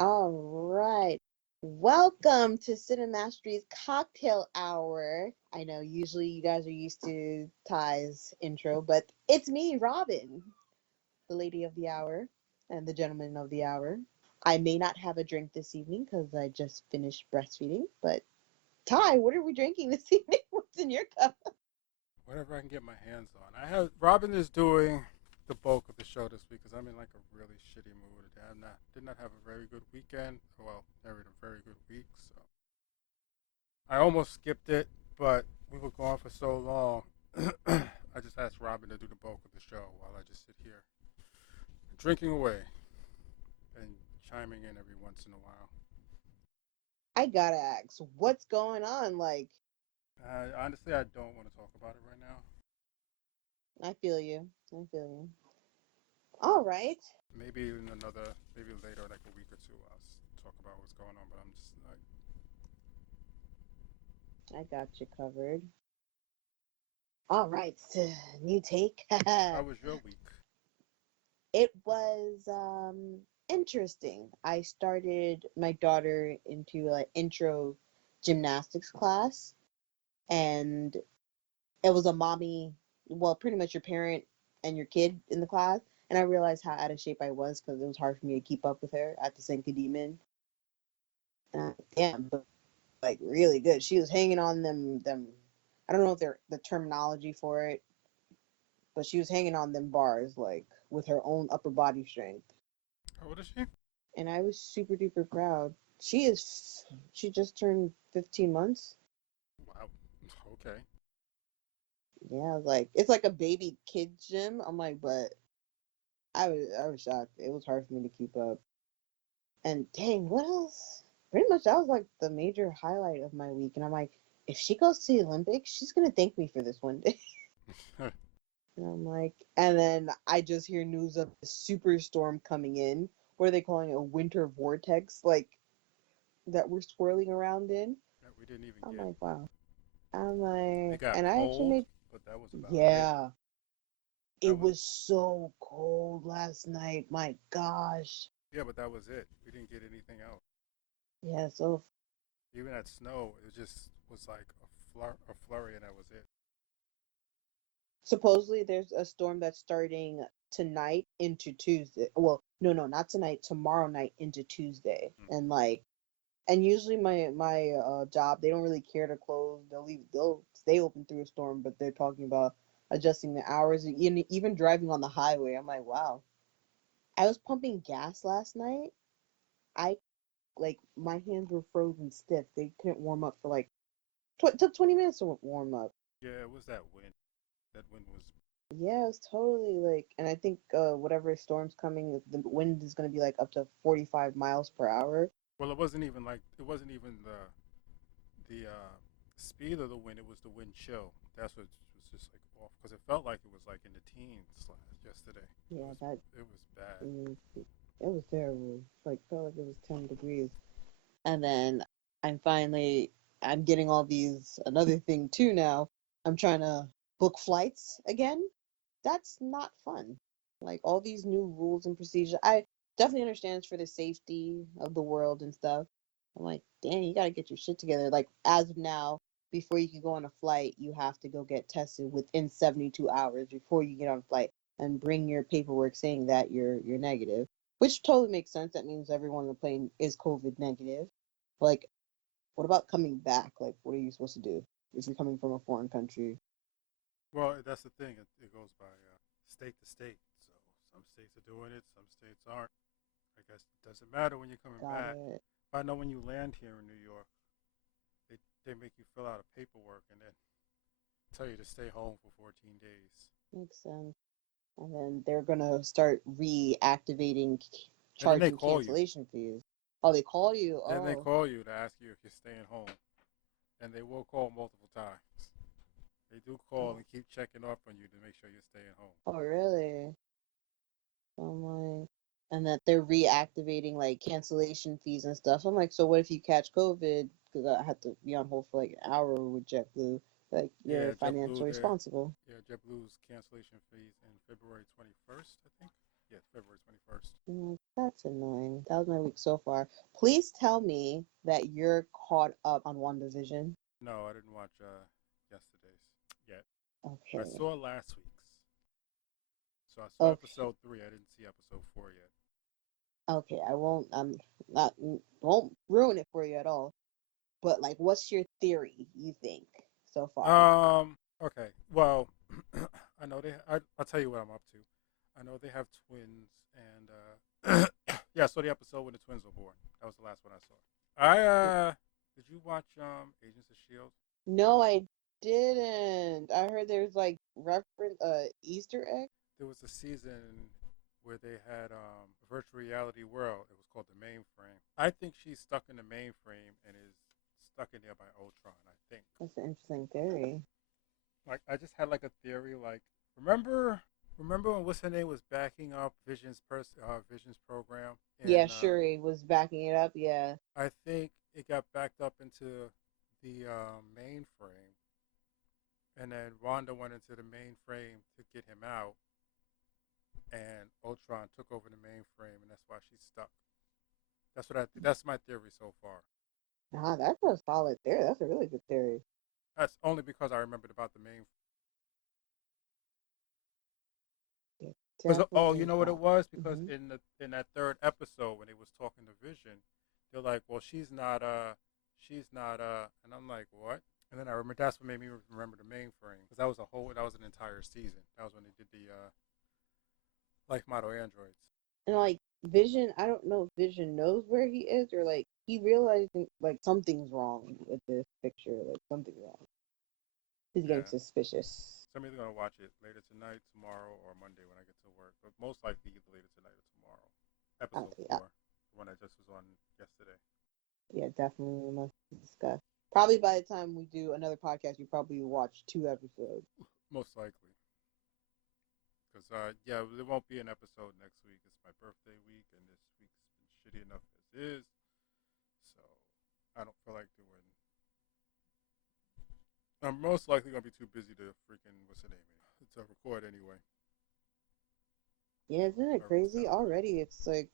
All right. Welcome to Cinemastrophe'S Cocktail Hour. I know usually you guys are used to Ty's intro, but it's me, Robin, the lady of the hour and the gentleman of the hour. I may not have a drink this evening because I just finished breastfeeding, but Ty, what are we drinking this evening? What's in your cup? Whatever I can get my hands on. I have Robin is doing the bulk of the show this week because I'm in like a really shitty mood. Did not have a very good weekend. Well, never had a very good week, so I almost skipped it, but we were gone for so long. I just asked Robin to do the bulk of the show while I just sit here drinking away and chiming in every once in a while. I gotta ask, what's going on? Like, Honestly, I don't want to talk about it right now. I feel you. I feel you. All right. Maybe in maybe later, like a week or two, talk about what's going on. But I'm just like, I got you covered. All right, new take. how was your week? It was interesting. I started my daughter into like intro gymnastics class, and it was a mommy, well, pretty much your parent and your kid in the class. And I realized how out of shape I was because it was hard for me to keep up with her at the Senka Demon. Damn, but like really good. She was hanging on them. I don't know if they're the terminology for it, but she was hanging on them bars like with her own upper body strength. How old is she? And I was super duper proud. She just turned 15 months. Wow. Okay. Yeah, like it's like a baby kid gym. I'm like, but I was shocked. It was hard for me to keep up. And dang, what else? Pretty much that was like the major highlight of my week. And I'm like, if she goes to the Olympics, she's gonna thank me for this one day. And I'm like, and then I just hear news of a superstorm coming in. What are they calling it? A winter vortex, like that we're swirling around in. That we didn't even I'm get. like, wow. I'm It like, got and I actually cold, made, but that was about it. yeah, That it was was so cold last night. My gosh. Yeah, but that was it. We didn't get anything else. Yeah, so Even at snow, it just was like a flurry, and that was it. supposedly there's a storm that's starting tonight into Tuesday. Well, no, no, not tonight, tomorrow night into Tuesday. Mm. And like, and usually my job, they don't really care to close. They'll stay open through a storm, but they're talking about adjusting the hours and even driving on the highway. I'm like, wow. I was pumping gas last night. I like my hands were frozen stiff. They couldn't warm up for like took 20 minutes to warm up. Yeah, it was that wind. That wind was. Yeah, it's totally like, and I think whatever storm's coming, the wind is going to be like up to 45 miles per hour. Well, it wasn't even the speed of the wind. It was the wind chill. That's what was just like off because it felt like it was like in the teens yesterday. Yeah, that It was bad. it was terrible. Like felt like it was 10 degrees. And then I'm finally I'm getting all these another thing too now. I'm trying to book flights again. That's not fun. Like all these new rules and procedures. I definitely understand it's for the safety of the world and stuff. I'm like, dang, you gotta get your shit together. Like as of now, before you can go on a flight, you have to go get tested within 72 hours before you get on a flight and bring your paperwork saying that you're negative. Which totally makes sense. That means everyone on the plane is COVID negative. Like, what about coming back? Like, what are you supposed to do if you're coming from a foreign country? Well, that's the thing. It goes by state to state. So some states are doing it, some states aren't. I guess it doesn't matter when you're coming Got back. it. But I know when you land here in New York, they make you fill out a paperwork and then tell you to stay home for 14 days. Makes sense. And then they're gonna start reactivating And then they charging call you. cancellation fees. Oh, they call you. Then they Oh, call you to ask you if you're staying home. And they will call multiple times. They do call oh, and keep checking up on you to make sure you're staying home. oh, really? I'm like, and that they're reactivating like cancellation fees and stuff. I'm like, so what if you catch COVID? Because I had to be on hold for like an hour with JetBlue. Like, you're Yeah, JetBlue, financially responsible. JetBlue's cancellation fees in February 21st, I think. Yeah, February 21st. That's annoying. That was my week so far. Please tell me that you're caught up on WandaVision. No, I didn't watch yesterday's yet. I Okay. saw last week's. So I saw Okay. episode 3. I didn't see episode 4 yet. Okay. I won't. I'm not. Won't ruin it for you at all. But like, what's your theory? You think so far? Okay. Well, I know I'll tell you what I'm up to. I know they have twins, and yeah, I saw the episode when the twins were born. That was the last one I saw. Did you watch Agents of Shield? No, I didn't. I heard there's like reference Easter egg. There was a season where they had a virtual reality world. It was called the mainframe. I think she's stuck in the mainframe and is stuck in there by Ultron. I think. That's an interesting theory. Like I just had like a theory. Like remember when what's her name was backing up Vision's program, Yeah, and Shuri was backing it up. Yeah. I think it got backed up into the mainframe, and then Wanda went into the mainframe to get him out, and Ultron took over the mainframe, and that's why she's stuck. That's what I think. That's my theory so far. Nah, that's a solid theory. That's a really good theory. That's only because I remembered about the main. Yeah, Because oh, you definitely know what it thought. was? Because Hmm. in that third episode when they was talking to Vision, they're like, "Well, she's not and I'm like, "What?" And then I remember that's what made me remember the mainframe because that was an entire season. That was when they did the like model androids. And like Vision, I don't know if Vision knows where he is or like he realized like something's wrong with this picture. Like something's wrong. He's getting Yeah, suspicious. so I'm either gonna watch it later tonight, tomorrow, or Monday when I get to work. But most likely either later tonight or tomorrow. Episode Okay, 4, the one that just was on yesterday. yeah, definitely we must discuss. Probably by the time we do another podcast, you probably watch 2 episodes. Most likely. Because, yeah, there won't be an episode next week. It's my birthday week, and this week's been shitty enough as is. So, I don't feel like doing. I'm most likely going to be too busy to freaking, what's the name? To record anyway. Yeah, isn't it Whoever's crazy? down there. Already it's like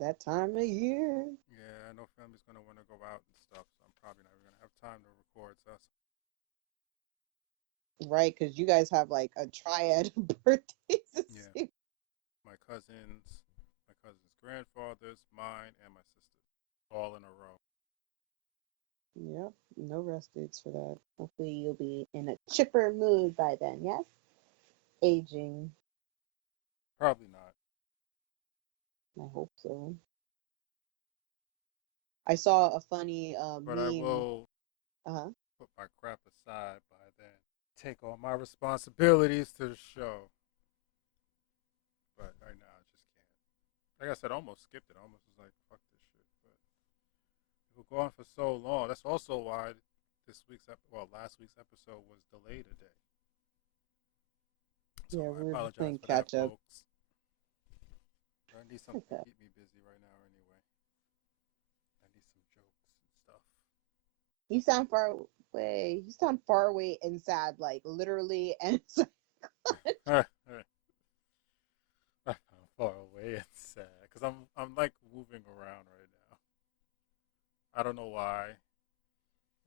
that time of year. Yeah, I know family's going to want to go out and stuff, so I'm probably not even going to have time to record. So, Right, because you guys have like a triad of birthdays this yeah, year. my cousin's grandfathers, mine, and my sister's. All in a row. Yep, no rest dates for that. Hopefully you'll be in a chipper mood by then, yes? Aging. Probably not. I hope so. I saw a funny But I meme. will Uh-huh. put my crap aside by then. Take all my responsibilities to the show. But right now, I just can't. Like I said, I almost skipped it. I almost was like, fuck this shit. But it will go on for so long. That's also why last week's episode was delayed a day. So Yeah, I we're apologize playing for that, catch up. folks. But I need something Like to that. keep me busy right now anyway. I need some jokes and stuff. You sound far away. You sound far away and sad, like literally and I'm far away and sad because I'm like moving around right now. I don't know why.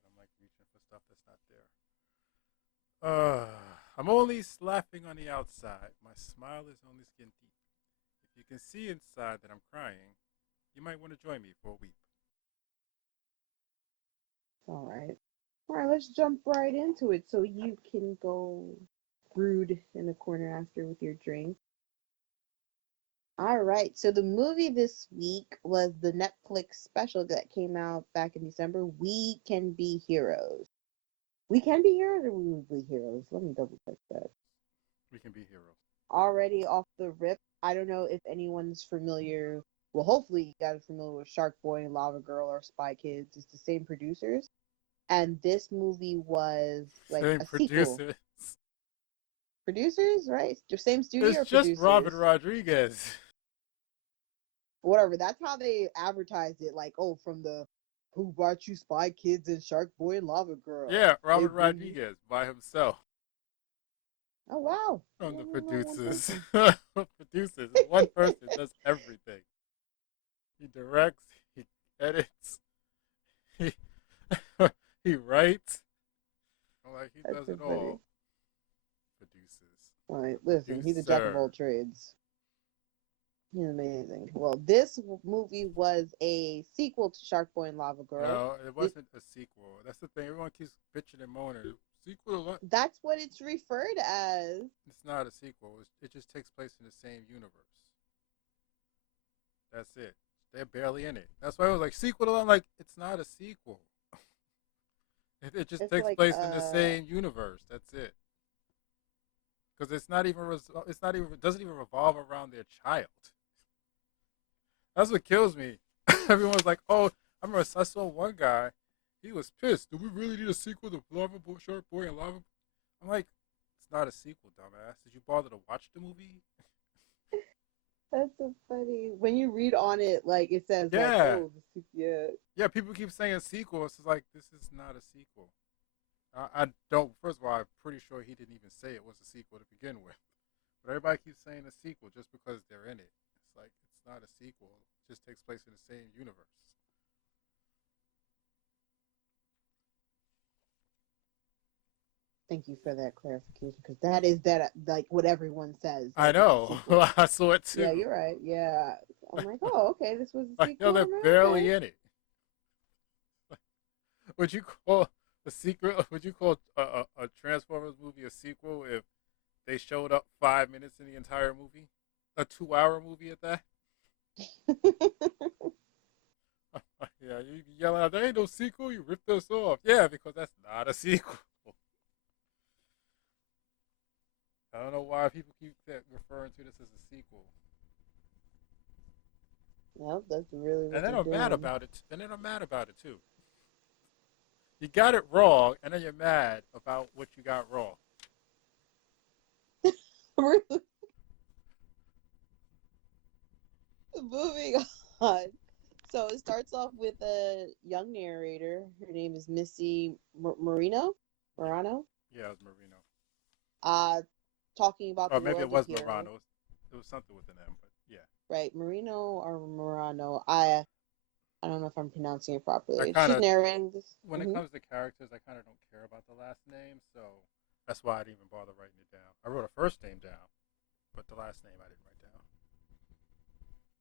I'm like reaching for stuff that's not there. I'm only laughing on the outside. My smile is only skin deep. If you can see inside that I'm crying, you might want to join me for a weep. all right. All right, let's jump right into it so you can go brood in the corner after with your drink. All right, so the movie this week was the Netflix special that came out back in December. We Can Be Heroes. We Can Be Heroes or We Will Be Heroes? Let me double check that. We can be heroes. Already off the rip, I don't know if anyone's familiar. Well, hopefully you guys are familiar with Shark Boy and Lava Girl or Spy Kids. It's the same producers. And this movie was like Same a sequel. producers. Producers, right? The same studio It's or just Robin producers? Rodriguez. Whatever. That's how they advertised it. Like, oh, from the Who Brought You Spy Kids and Shark Boy and Lava Girl. Yeah, They Robin bring you. Rodriguez by himself. Oh wow. from the Only about one producers. person. Producers. One person does everything. He directs, he edits, he he writes. Like he That's does so it funny. all. Producers. All right, The listen, he's a jack of all producer. trades. He's amazing. Well, this movie was a sequel to Shark Boy and Lava Girl. No, it This, wasn't a sequel. That's the thing. Everyone keeps bitching and moaning. Sequel to what? that's what it's referred as. It's not a sequel. It just takes place in the same universe. That's it. They're barely in it. That's why I was like, sequel to. I'm like, it's not a sequel. It just It's takes like place in the same universe. That's it. Because it's not even. It's not even. It doesn't even revolve around their child. That's what kills me. Everyone's like, oh, I remember I saw one guy. He was pissed. Do we really need a sequel to Lava Boy, Shark Boy, and Lava? I'm like, it's not a sequel, dumbass. Did you bother to watch the movie? that's so funny. When you read on it, like it says, like, Yeah, oh, yeah. yeah. People keep saying a sequel. It's like this is not a sequel. I don't. First of all, I'm pretty sure he didn't even say it was a sequel to begin with. But everybody keeps saying a sequel just because they're in it. It's like it's not a sequel. It just takes place in the same universe. Thank you for that clarification, because that is that like what everyone says. I Like it's a know. sequel. I saw it Yeah, too. you're right. Yeah, I'm like, oh, okay, this was a Like, yo, sequel. they're I'm like, okay. barely in it. Would you call a sequel? Would you call a Transformers movie a sequel if they showed up 5 minutes in the entire movie? A 2 hour movie at that? Yeah, you yelling out, there ain't no sequel, you ripped us off. Yeah, because that's not a sequel. I don't know why people keep referring to this as a sequel. Nope, that's really And what then they're I'm mad doing. about it. And then I'm mad about it too. You got it wrong, and then you're mad about what you got wrong. Moving on. So it starts off with a young narrator. Her name is Missy Marino. Morano. Yeah, it was Marino. Uh, Talking about Or the maybe it world of was Hero. Morano. It was something with an M, but yeah. Right, Marino or Morano. I don't know if I'm pronouncing it I properly. kind She's of, narrating this. when it comes to characters, I kind of don't care about the last name, so that's why I didn't even bother writing it down. I wrote a first name down, but the last name I didn't write down.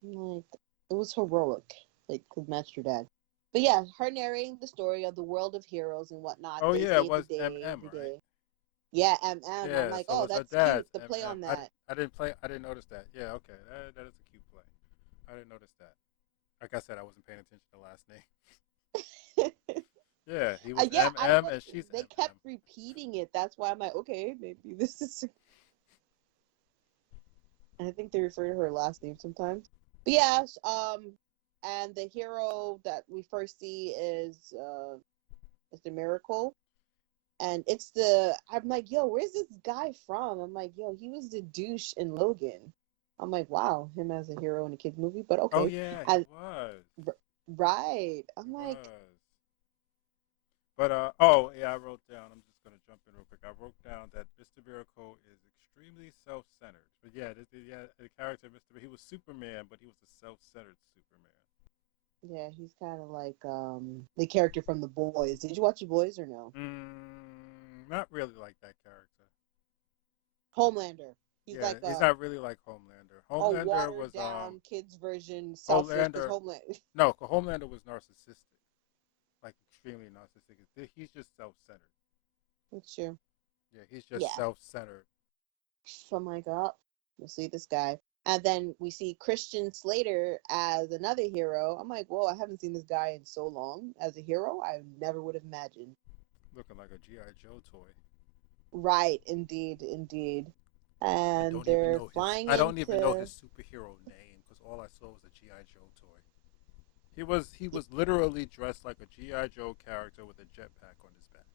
Like it was heroic, like to match your dad. But yeah, her narrating the story of the world of heroes and whatnot. Oh They yeah, it save the was day MM, right? today. Yeah, I'm Yeah, like, so it oh, was her that's cute. dad's The play MM. on that. I didn't play. I didn't notice that. Yeah, okay, that is a cute play. I didn't notice that. Like I said, I wasn't paying attention to the last name. Yeah, he was Yeah, I MM was. and she's They MM. kept repeating it. That's why I'm like, okay, maybe this is. I think they refer to her last name sometimes. But yeah, and the hero that we first see is the Miracle, and it's the. I'm like, yo, where's this guy from? I'm like, yo, he was the douche in Logan. I'm like, wow, him as a hero in a kids movie, but Oh okay. yeah, he And was. right, I'm He like, was. But oh yeah, I wrote down. I'm just gonna jump in real quick. I wrote down that Mr. Miracle is extremely self-centered. But yeah, yeah, the character Mr. He was Superman, but he was a self-centered Superman. yeah, he's kind of like the character from The Boys. Did you watch The Boys or no? Not really like that character. Homelander. He's Yeah, like he's not really like Homelander. a Homelander watered was down kids version, selfish. Because Homelander. Homelander. No, Homelander was narcissistic, like extremely narcissistic. He's just self-centered. That's true. Yeah, he's just Yeah. self-centered. So I'm like, oh, we'll see this guy. And then we see Christian Slater as another hero. I'm like, whoa, I haven't seen this guy in so long as a hero. I never would have imagined. Looking like a GI Joe toy. Right, indeed, indeed. I And don't even they're know his. flying I don't even know into. his superhero name because all I saw was a GI Joe toy. He was literally dressed like a GI Joe character with a jetpack on his back.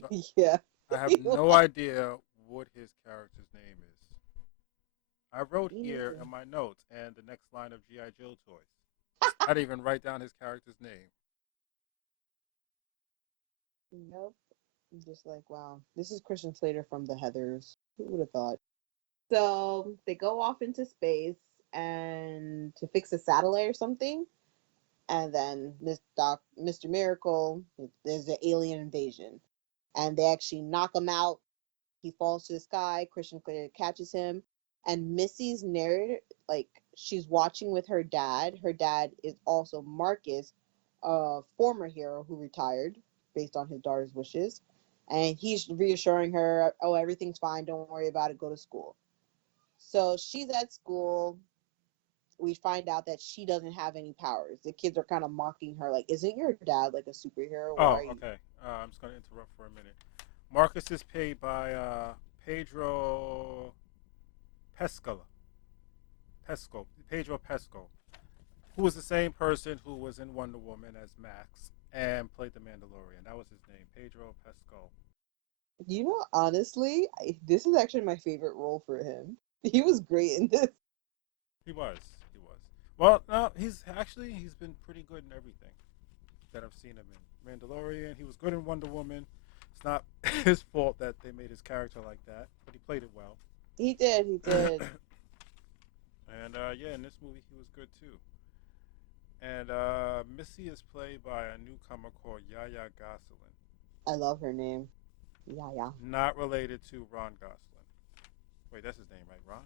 So Yeah. I have no idea what his character's name is. I wrote Me here neither. in my notes and the next line of GI Joe toys. I didn't even write down his character's name. Nope. I'm just like, wow, this is Christian Slater from the Heathers. Who would have thought? So they go off into space and to fix a satellite or something, and then Mr. Miracle, there's an alien invasion, and they actually knock him out. He falls to the sky. Christian Slater catches him, and Missy's narrator, like she's watching with her dad. Her dad is also Marcus, a former hero who retired based on his daughter's wishes, and he's reassuring her, "Oh, everything's fine. Don't worry about it. Go to school." So she's at school. We find out that she doesn't have any powers. The kids are kind of mocking her, like, "Isn't your dad like a superhero? Why Oh, are you?" okay. I'm just going to interrupt for a minute. Marcus is played by Pedro Pescola. Pedro Pesco, who was the same person who was in Wonder Woman as Max and played the Mandalorian. That was his name, Pedro Pesco. Honestly, this is actually my favorite role for him. He was great in this. He was. He was. Well, no, he's been pretty good in everything that I've seen him in. Mandalorian. He was good in Wonder Woman. It's not his fault that they made his character like that, but he played it well. He did. He did. And yeah, in this movie he was good too. And Missy is played by a newcomer called Yaya Gosselin. I love her name. Yeah, yeah. Not related to Ron Gosling. Wait, that's his name, right? Ron?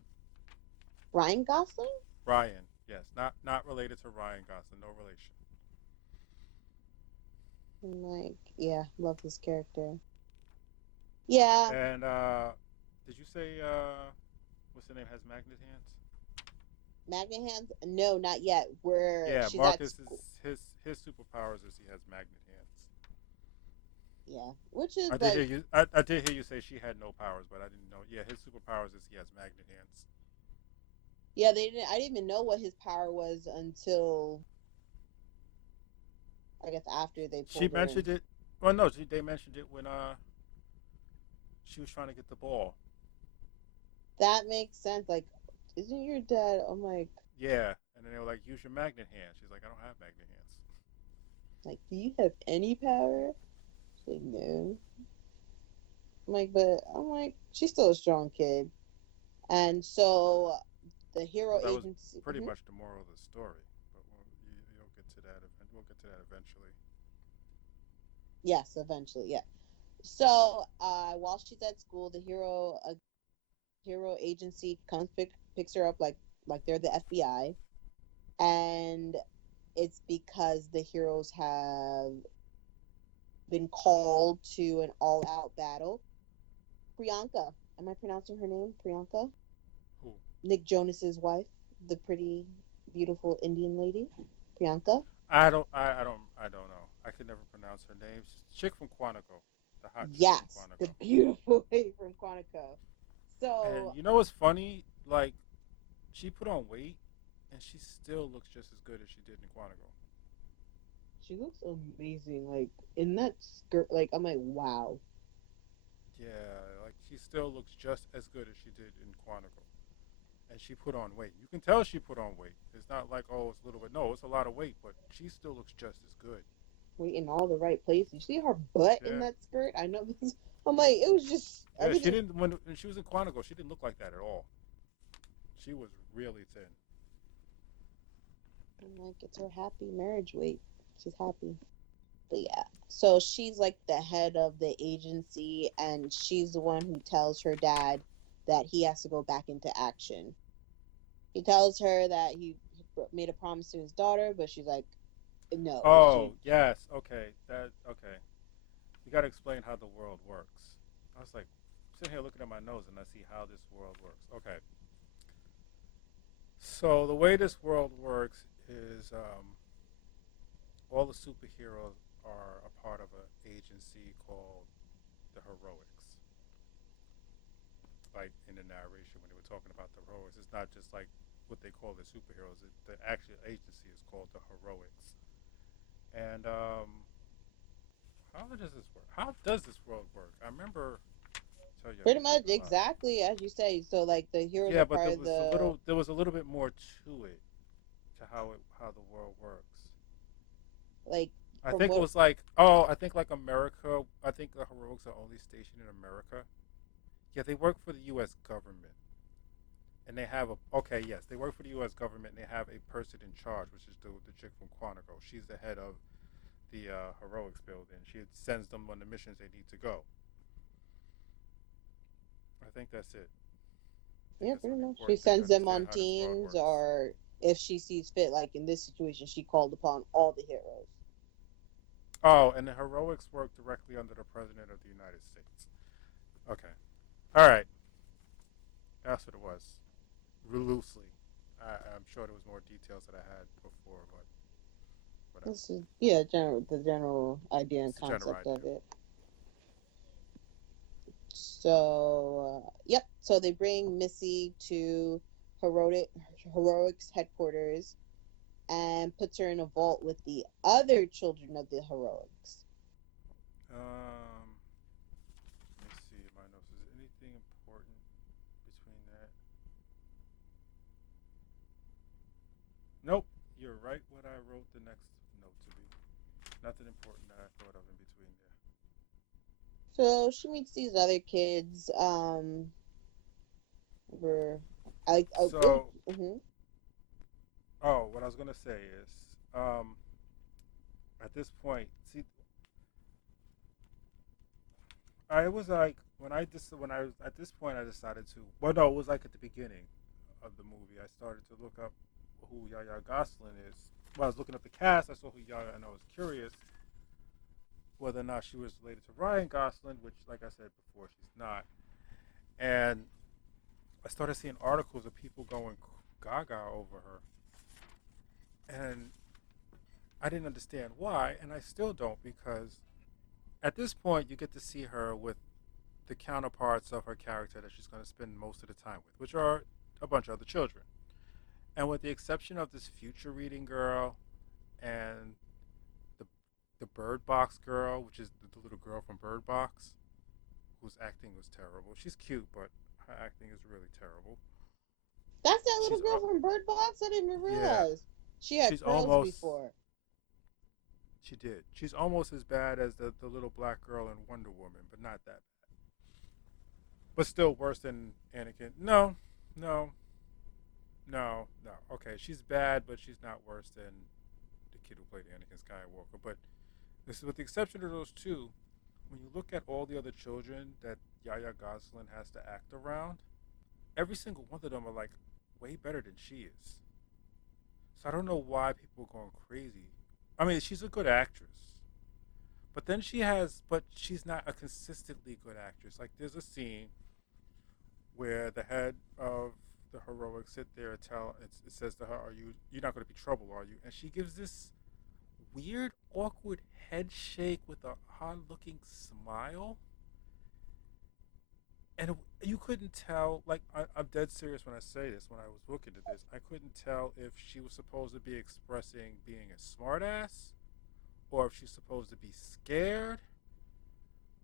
Ryan Gosling? Ryan. Yes, not related to Ryan Gosling. No relation. I'm like, yeah, love this character. Yeah, And did you say what's the name has magnet hands? Magnet Hands? No, not yet. Where Yeah, she's at Marcus is school. his superpowers is he has magnet hands. Yeah, which is I did like, hear you. I did hear you say she had no powers, but I didn't know. Yeah, his superpowers is he has magnet hands. yeah, they didn't. I didn't even know what his power was until I guess after they She pulled her in. mentioned it. Well, no, they mentioned it when she was trying to get the ball. That makes sense. Like, isn't your dad? I'm Yeah, and then they were like, use your magnet hand. She's like, I don't have magnet hands. do you have any power? She's like, no. She's still a strong kid. And so the hero Well, that was agency. pretty much the moral of the story. But you'll get to that. We'll get to that eventually. Yes, eventually, yeah. So while she's at school, the hero agency picks her up like they're the FBI, and it's because the heroes have been called to an all-out battle. Priyanka, am I pronouncing her name? Priyanka, Who? Nick Jonas's wife, the pretty, beautiful Indian lady, Priyanka. I don't know. I could never pronounce her name. Chick from Quantico, the hot chick from Yes, the Quantico. beautiful lady from Quantico. And So you know what's funny? Like she put on weight, and she still looks just as good as she did in Quantico. she looks amazing, like in that skirt. Like I'm like, wow. Yeah, like she still looks just as good as she did in Quantico. And she put on weight. You can tell she put on weight. It's not like, oh, it's a little bit. No, it's a lot of weight, but she still looks just as good. Wait in all the right places. You see her butt in Yeah. that skirt? I know this. I'm like, it was just Yeah, she everything. didn't when she was in Quantico, she didn't look like that at all. She was really thin. I'm like, it's her happy marriage weight. She's happy. But yeah. So she's like the head of the agency, and she's the one who tells her dad that he has to go back into action. He tells her that he made a promise to his daughter, but she's like, no. Oh, yes. Okay. That okay. You got to explain how the world works. I was like sitting here looking at my nose and I see how this world works. Okay. So the way this world works is all the superheroes are a part of an agency called the Heroics. Like in the narration when they were talking about the Heroics, it's not just like what they call the superheroes. The actual agency is called the Heroics. And how does this work? How does this world work? I remember tell you. Pretty much exactly as you say. So like the heroes Yeah, are but part of the there was a little bit more to it, to how the world works. like I From think it what? was like, oh, I think like America. I think the heroics are only stationed in America. Yeah, they work for the U.S. government, and they have a okay. Yes, they work for the U.S. government, and they have a person in charge, which is the chick from Quantico. She's the head of the heroics building. She sends them on the missions they need to go. I think that's it. I think Yeah, that's the pretty only much. She important thing to sends them understand on how the squad teams, works. or if she sees fit, like in this situation, she called upon all the heroes. Oh, and the heroics work directly under the president of the United States. Okay. All right. That's what it was. Loosely. I'm sure there was more details that I had before, but whatever. This is, yeah, the general idea and It's a general concept idea. of it. So, yep. So they bring Missy to heroic heroics headquarters and puts her in a vault with the other children of the heroics. Let me see my notes. Is there anything important between that? Nope. You're right. What I wrote the next note to be. Nothing important that I thought of in between there. So she meets these other kids. Were I it was, So, what I was gonna say is, um, at this point, see, I was like when I was at this point I decided to. Well, no, it was like at the beginning of the movie. I started to look up who Yaya Gosselin is. When I was looking up the cast, I saw who Yaya, and I was curious whether or not she was related to Ryan Gosling, which, like I said before, she's not. And I started seeing articles of people going gaga over her, and I didn't understand why, and I still don't because at this point you get to see her with the counterparts of her character that she's going to spend most of the time with, which are a bunch of other children. And with the exception of this future reading girl and the the Bird Box girl, which is the little girl from Bird Box, whose acting was terrible. She's cute, but her acting is really terrible. that's that little She's girl from Bird Box. I didn't even yeah, realize she had she's curls almost before. she did. She's almost as bad as the little black girl in Wonder Woman, but not that bad. But still worse than Anakin. No, no, no. Okay, she's bad, but she's not worse than the kid who played Anakin Skywalker. But this is with the exception of those two. When you look at all the other children that Yaya Gosselin has to act around, every single one of them are like way better than she is. So I don't know why people are going crazy. I mean, she's a good actress, but she's not a consistently good actress. Like there's a scene where the head of the heroics sit there and it says to her, "Are you're not going to be trouble, are you?" And she gives this weird, awkward head shake with a hard-looking smile, and you couldn't tell. Like I'm dead serious when I say this. When I was looking at this, I couldn't tell if she was supposed to be expressing being a smartass or if she's supposed to be scared.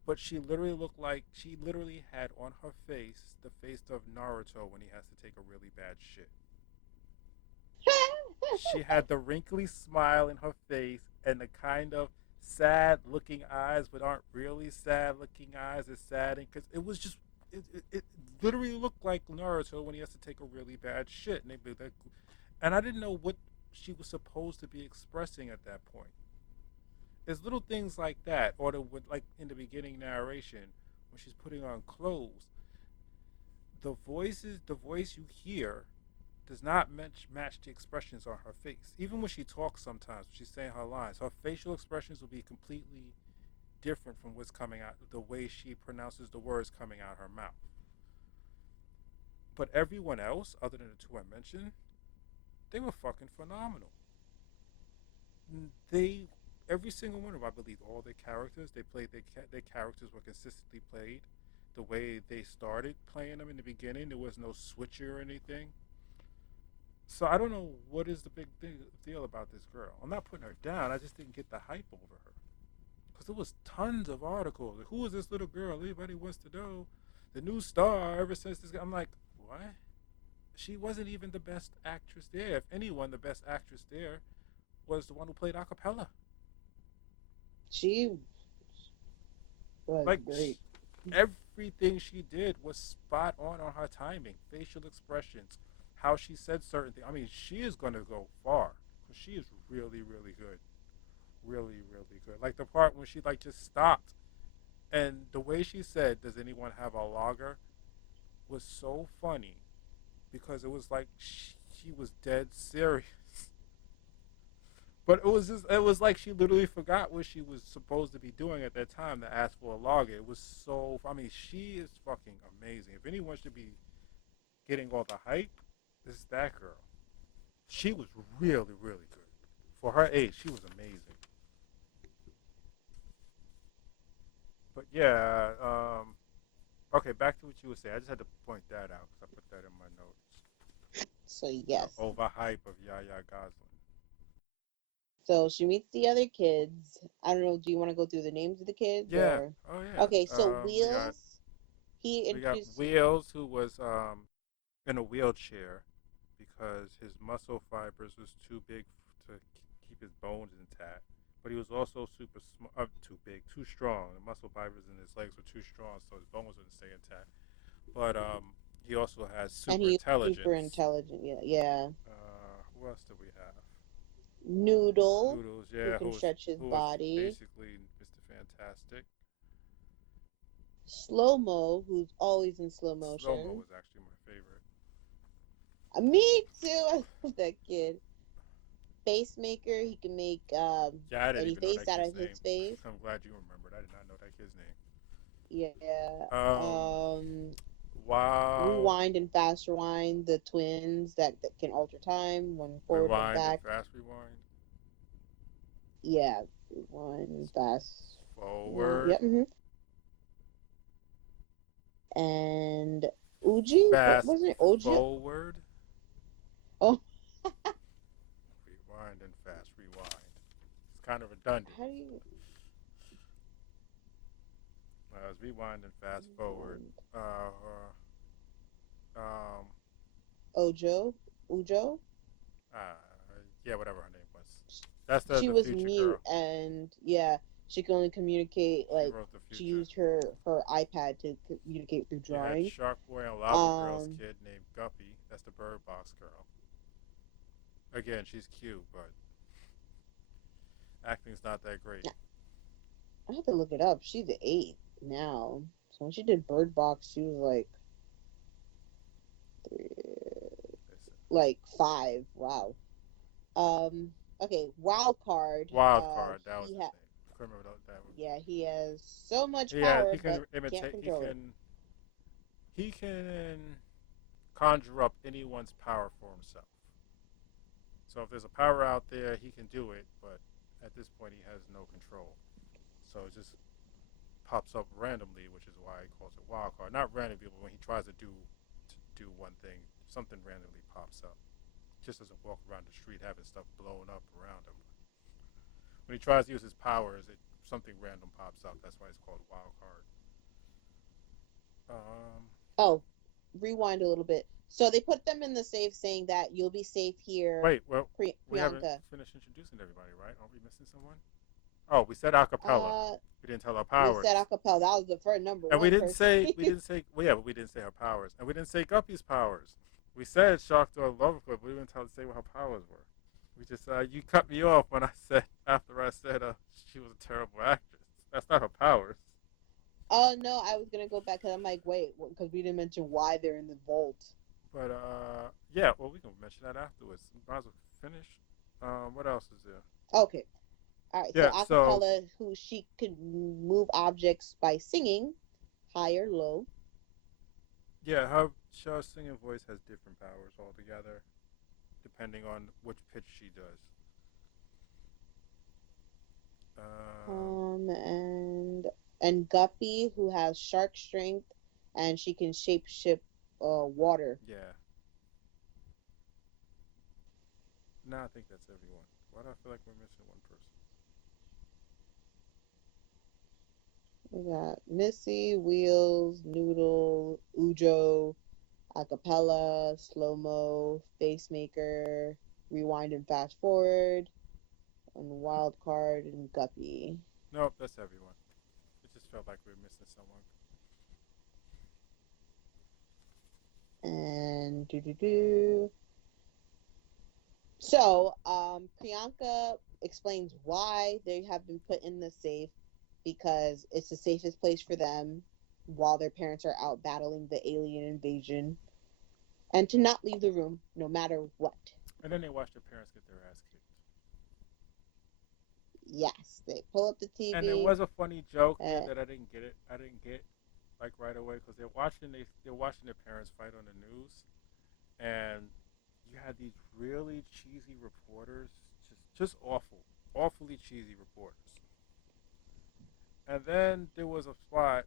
But she literally had on her face the face of Naruto when he has to take a really bad shit. She had the wrinkly smile in her face and the kind of sad looking eyes, but aren't really sad looking eyes. It's sad because it was just it literally looked like Naruto when he has to take a really bad shit, and and I didn't know what she was supposed to be expressing at that point. There's little things like that, or like in the beginning narration when she's putting on clothes, the voice you hear does not match the expressions on her face. Even when she talks sometimes, when she's saying her lines, her facial expressions will be completely different from what's coming out, the way she pronounces the words coming out her mouth. But everyone else, other than the two I mentioned, they were fucking phenomenal. They, every single one of them, I believe, all their characters, their characters were consistently played the way they started playing them in the beginning. There was no switcher or anything. So I don't know what is the deal about this girl. I'm not putting her down. I just didn't get the hype over her because there was tons of articles. Like, who is this little girl? Everybody wants to know. The new star ever since this. I'm like, what? She wasn't even the best actress there. If anyone, the best actress there was the one who played acapella. She was Like great. everything she did was spot on her timing, facial expressions, how she said certain things. I mean, she is going to go far because she is really, really good, really, really good. Like the part when she like just stopped and the way she said, "Does anyone have a logger?" was so funny because it was like she was dead serious. But it was like she literally forgot what she was supposed to be doing at that time to ask for a logger. It was so, I mean, she is fucking amazing. If anyone should be getting all the hype, it's that girl. She was really, really good. For her age, she was amazing. But yeah, okay, back to what you were saying. I just had to point that out because I put that in my notes. So The yes. overhype of Yaya Goslin. So she meets the other kids. I don't know. Do you want to go through the names of the kids Yeah. or? Oh yeah. Okay. So We got Wheels, he we got introduced. Wheels, who was in a wheelchair because his muscle fibers was too big to keep his bones intact. But he was also too big, too strong. The muscle fibers in his legs were too strong, so his bones wouldn't stay intact. But he also has And super he's super intelligence. intelligent. Yeah, yeah. Who else do we have? Noodle, Noodles, who yeah, can stretch his who was body. basically Mr. Fantastic. Slow Mo, who's always in slow Slow mo motion. was actually my favorite. Me too. I love that kid. Face maker, he can make Yeah, I didn't any even know face that out kid's of name. his face. I'm glad you remembered. I did not know that kid's name. Yeah. Um, wow. Rewind and fast rewind, the twins that can alter time, one forward, one Rewind and back. fast rewind. Yeah, rewind and fast. Forward. Yep. And Uji, what Fast wasn't it? Oji? forward. Oh, Rewind and fast rewind. It's kind of redundant. how do you It's rewind and fast forward. rewind? Um, Ojo, Ujo. uh, yeah, whatever her name was. That's She the was future mute, girl. and yeah, she could only communicate She like wrote the she future. used her iPad to communicate through You had drawing. Shark Boy and Lava Girl's Um, kid named Guppy. That's the Bird Box girl. Again, she's cute, but acting's not that great. I have to look it up. She's 8 now. So when she did Bird Box, she was like 5. Wow. Um. Okay. Wild card. Wild Card, that was He his had. name. I couldn't remember that. Yeah, he has so much Yeah, power, he but can can't imitate. control it. He can conjure up anyone's power for himself. So if there's a power out there, he can do it. But at this point, he has no control. So it just pops up randomly, which is why he calls it Wild Card. Not randomly, but when he tries to do one thing, something randomly pops up. He just doesn't walk around the street having stuff blown up around him. When he tries to use his powers, something random pops up. That's why it's called Wild Card. Um, Oh, rewind a little bit. So they put them in the safe, saying that you'll be safe here, Wait, well, we haven't Priyanka. finished introducing everybody, right? Aren't we missing someone? Oh, we said acapella. Uh, We didn't tell our we said powers, acapella. That was the first number and one person. we didn't say. Well, yeah, but we didn't say her powers, and we didn't say Guppy's powers. We said Shark Dog Loverfoot, but we didn't say what her powers were. We just you cut me off when I said after I said she was a terrible actress. That's not her powers. Oh no, I was gonna go back because I'm like, wait, because we didn't mention why they're in the vault. But yeah, well, we can mention that afterwards. Might as well finish. What else is there? Okay, all right. So Yeah, so acapella, who she could move objects by singing, high or low. yeah, her singing voice has different powers altogether, depending on which pitch she does. Um, And Guppy, who has shark strength, and she can shape shift water. yeah. No, I think that's everyone. Why do I feel like we're missing one person? We got Missy, Wheels, Noodle, Ujo, acapella, slow mo, face maker, rewind and fast forward, and wild card and Guppy. Nope, that's everyone. It just felt like we were missing someone. And do do do. So, Priyanka explains why they have been put in the safe because it's the safest place for them while their parents are out battling the alien invasion, and to not leave the room no matter what. And then they watched their parents get their ass kicked. Yes, they pull up the And there TV. was a funny joke there Uh, that I didn't get it. I didn't get like right away because they're watching their parents fight on the news, and you had these really cheesy reporters, just awfully cheesy reporters. And then there was a spot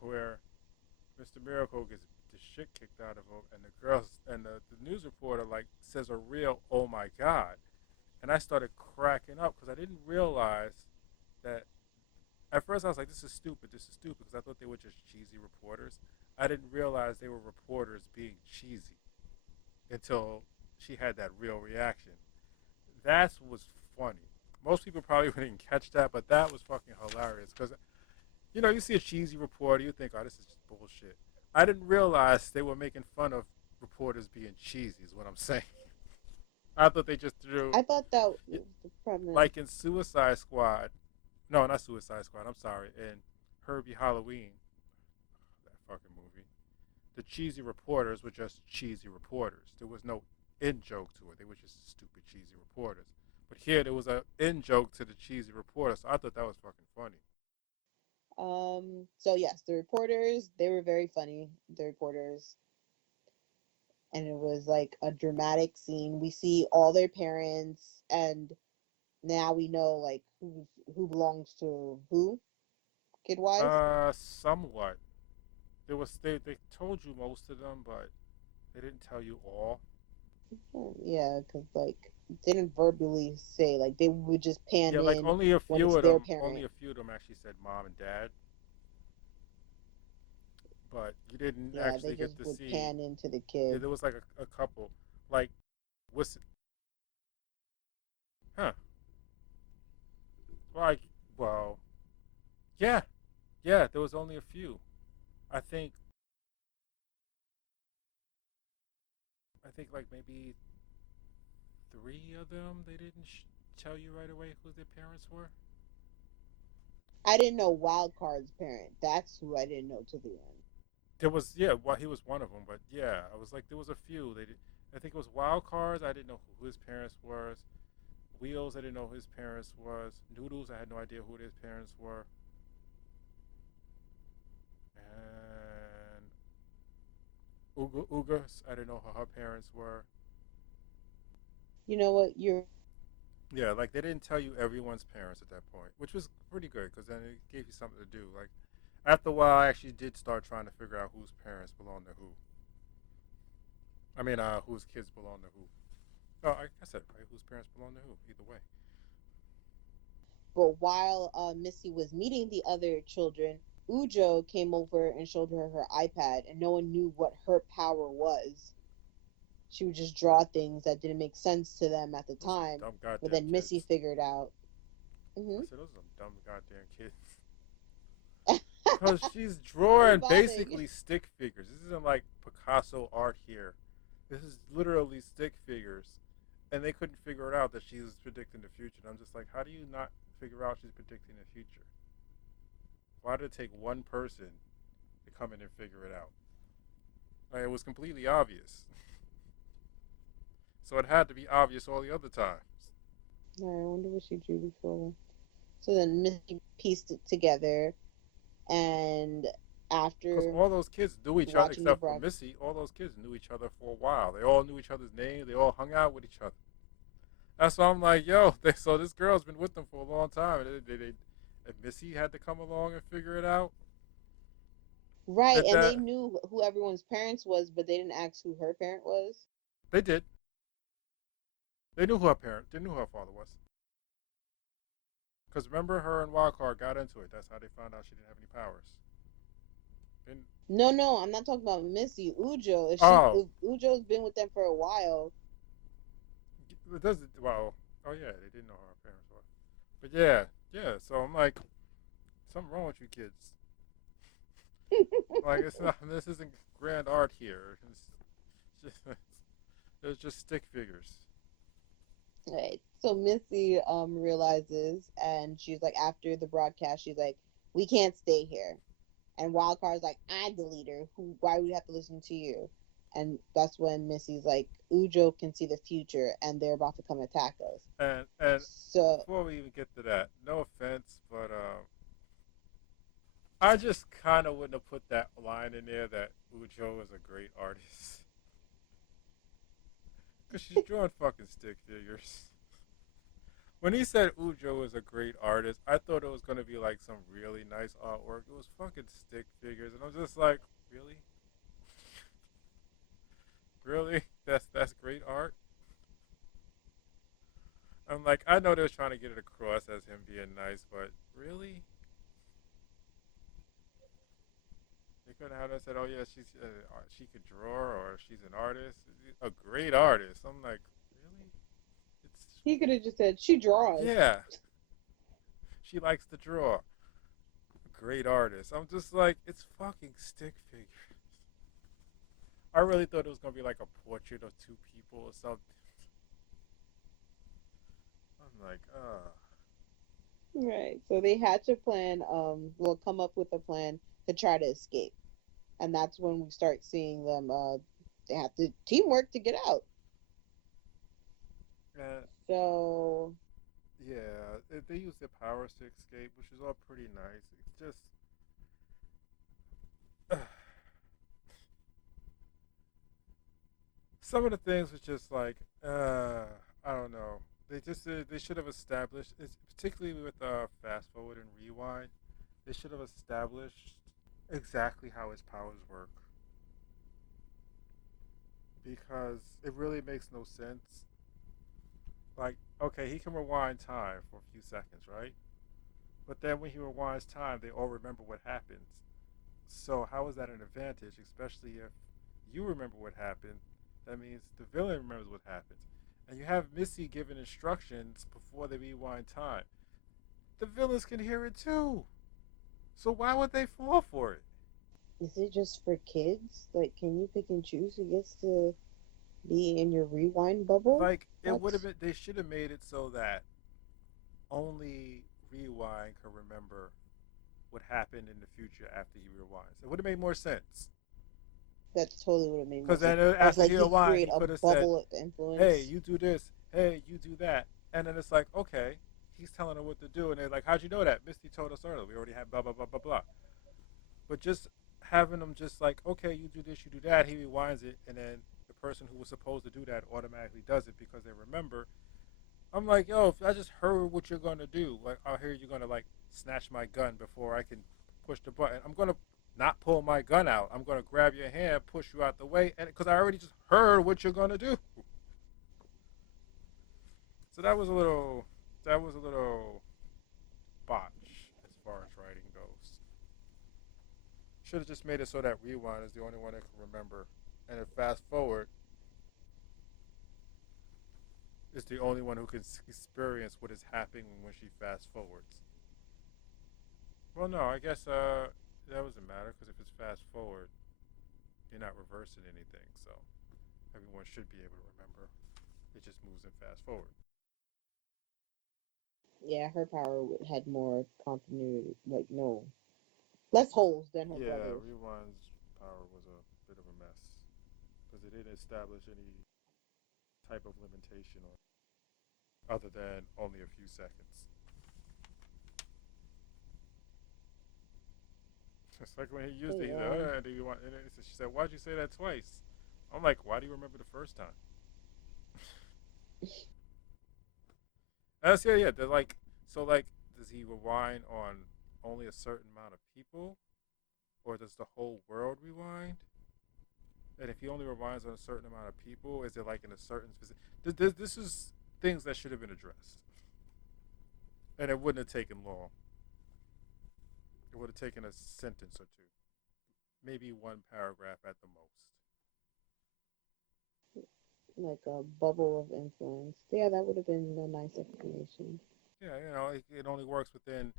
where Mr. Miracle gets the shit kicked out of him, and the girls and the news reporter like says a real "Oh my god," and I started cracking up because I didn't realize that. At first, I was like, "This is stupid. This is stupid," because I thought they were just cheesy reporters. I didn't realize they were reporters being cheesy until she had that real reaction. That was funny. Most people probably wouldn't catch that, but that was fucking hilarious because you see a cheesy reporter, you think, oh, this is just bullshit. I didn't realize they were making fun of reporters being cheesy, is what I'm saying. I thought they just threw, I thought that was the premise. like in Suicide Squad. No, not Suicide Squad, I'm sorry. In Herbie Halloween, that fucking movie, the cheesy reporters were just cheesy reporters. There was no in joke to it. They were just stupid, cheesy reporters. But here, there was a in joke to the cheesy reporter, so I thought that was fucking funny. So yes, the reporters, they were very funny, the reporters, and it was like a dramatic scene. We see all their parents, and now we know like who belongs to who, kid wise. Somewhat. They told you most of them, but they didn't tell you all. Yeah, because like they didn't verbally say, like they would just pan Yeah, like in only a when few it's of their them. Only parent. a few of them actually said mom and dad, but you didn't Yeah, they actually get just to would see. pan into the Yeah, kid. there was like a couple. Like, what's it? Huh? Like, well, yeah, yeah. There was only a few. I think. I think like maybe three of them. They didn't tell you right away who their parents were. I didn't know Wild Card's parent. That's who I didn't know to the end. There was well, he was one of them, but yeah, I was like there was a few. They did. I think it was Wild Cards. I didn't know who his parents were. Wheels, I didn't know who his parents was. Noodles, I had no idea who his parents were. And Uga, I didn't know who her parents were. You know what? You're Yeah, like they didn't tell you everyone's parents at that point, which was pretty good because then it gave you something to do. Like after a while, I actually did start trying to figure out whose parents belong to who. I mean, whose kids belong to who. Oh, I said it right. Whose parents belong to who? Either way. But while Missy was meeting the other children, Ujo came over and showed her her iPad, and no one knew what her power was. She would just draw things that didn't make sense to them at the Those are some time. dumb But goddamn then Missy kids. figured out. I Hmm. said those are some dumb goddamn kids. Because she's drawing Bobbing. basically stick figures. This isn't like Picasso art here. This is literally stick figures. And they couldn't figure it out that she was predicting the future. And I'm just like, how do you not figure out she's predicting the future? Why did it take one person to come in and figure it out? Like, it was completely obvious. So it had to be obvious all the other times. I wonder what she drew before. So then Missy pieced it together, and Because after all those kids knew each other, watching the except for broad, Missy, all those kids knew each other for a while. They all knew each other's names. They all hung out with each other. That's why I'm like, yo, so this girl's been with them for a long time. And Missy had to come along and figure it out. right, At and they that, knew who everyone's parents was, but they didn't ask who her parent was. they did. They knew who her parent. They knew who her father was. Because remember, her and Wildcard got into it. That's how they found out she didn't have any powers. And No, no, I'm not talking about Missy. Ujo. oh, If Ujo's been with them for a while, it does. Well, oh yeah, they didn't know who her parents were. But yeah, Yeah, so I'm like, something wrong with you kids. Like it's not. This isn't grand art here. It's just, it's just stick figures. Right. So Missy realizes, and she's like, after the broadcast, she's like, we can't stay here. And Wildcard's like, I'm the leader. Who? Why would we have to listen to you? And that's when Missy's like, Ujo can see the future, and they're about to come attack us. And So before we even get to that, no offense, but I just kind of wouldn't have put that line in there that Ujo is a great artist because she's drawing fucking stick figures. When he said Ujo is a great artist, I thought it was gonna be like some really nice artwork. It was fucking stick figures, and I'm just like, really, really, that's great art. I'm like, I know they was trying to get it across as him being nice, but really, they could have had us said, oh yeah, she could draw or she's an artist, a great artist. I'm like, really, it's he could have just said, she draws. yeah, she likes to draw. Great artist. I'm just like, it's fucking stick figures. I really thought it was gonna be like a portrait of two people or something. I'm like, Right. So they hatch a plan, will come up with a plan to try to escape. And that's when we start seeing them they have to teamwork to get out. and So yeah, they use their powers to escape, which is all pretty nice. It's just some of the things was just like, I don't know. They should have established, it's particularly with fast forward and rewind. They should have established exactly how his powers work because it really makes no sense. Like, okay, he can rewind time for a few seconds, right? But then when he rewinds time, they all remember what happens. So how is that an advantage, especially if you remember what happened? That means the villain remembers what happens. And you have Missy giving instructions before they rewind time. The villains can hear it too. So why would they fall for it? is it just for kids? Like, can you pick and choose who gets to be in your rewind bubble? Like it would have That's been, they should have made it so that only Rewind can remember what happened in the future after he rewinds. It would have made more sense. that totally would have made more Because sense. then As after like he he could rewind, create he a could have said, bubble of hey, influence. you do this, hey, you do that. And then it's like, okay, he's telling her what to do. And they're like, how'd you know that? Misty told us earlier. We already had blah, blah, blah, blah, blah. But just having them just like, okay, you do this, you do that. He rewinds it. And then the person who was supposed to do that automatically does it because they remember. I'm like, yo, if I just heard what you're going to do, like, I hear you're going to like snatch my gun before I can push the button. I'm going to not pull my gun out. I'm going to grab your hand, push you out the way, and because I already just heard what you're going to do. So that was a little botch as far as writing goes. Should have just made it so that Rewind is the only one that can remember, and if Fast Forward is the only one who can experience what is happening when she fast forwards. Well, no, I guess that doesn't matter because if it's fast forward, you're not reversing anything, so everyone should be able to remember. It just moves in fast forward. Yeah, her power had more continuity, like no less holes than her Yeah, brother's. Rewind's power was a bit of a mess because it didn't establish any type of limitation on other than only a few seconds. It's like when he used But it, he's like, yeah, do you want? And she said, "Why'd you say that twice?" I'm like, "Why do you remember the first time?" That's yeah, yeah. They're like, so like, does he rewind on only a certain amount of people, or does the whole world rewind? And if he only rewinds on a certain amount of people, is it like in a certain specific? This is things that should have been addressed, and it wouldn't have taken long. It would have taken a sentence or two, maybe one paragraph at the most. like a bubble of influence. Yeah, that would have been a nice explanation. Yeah, it only works within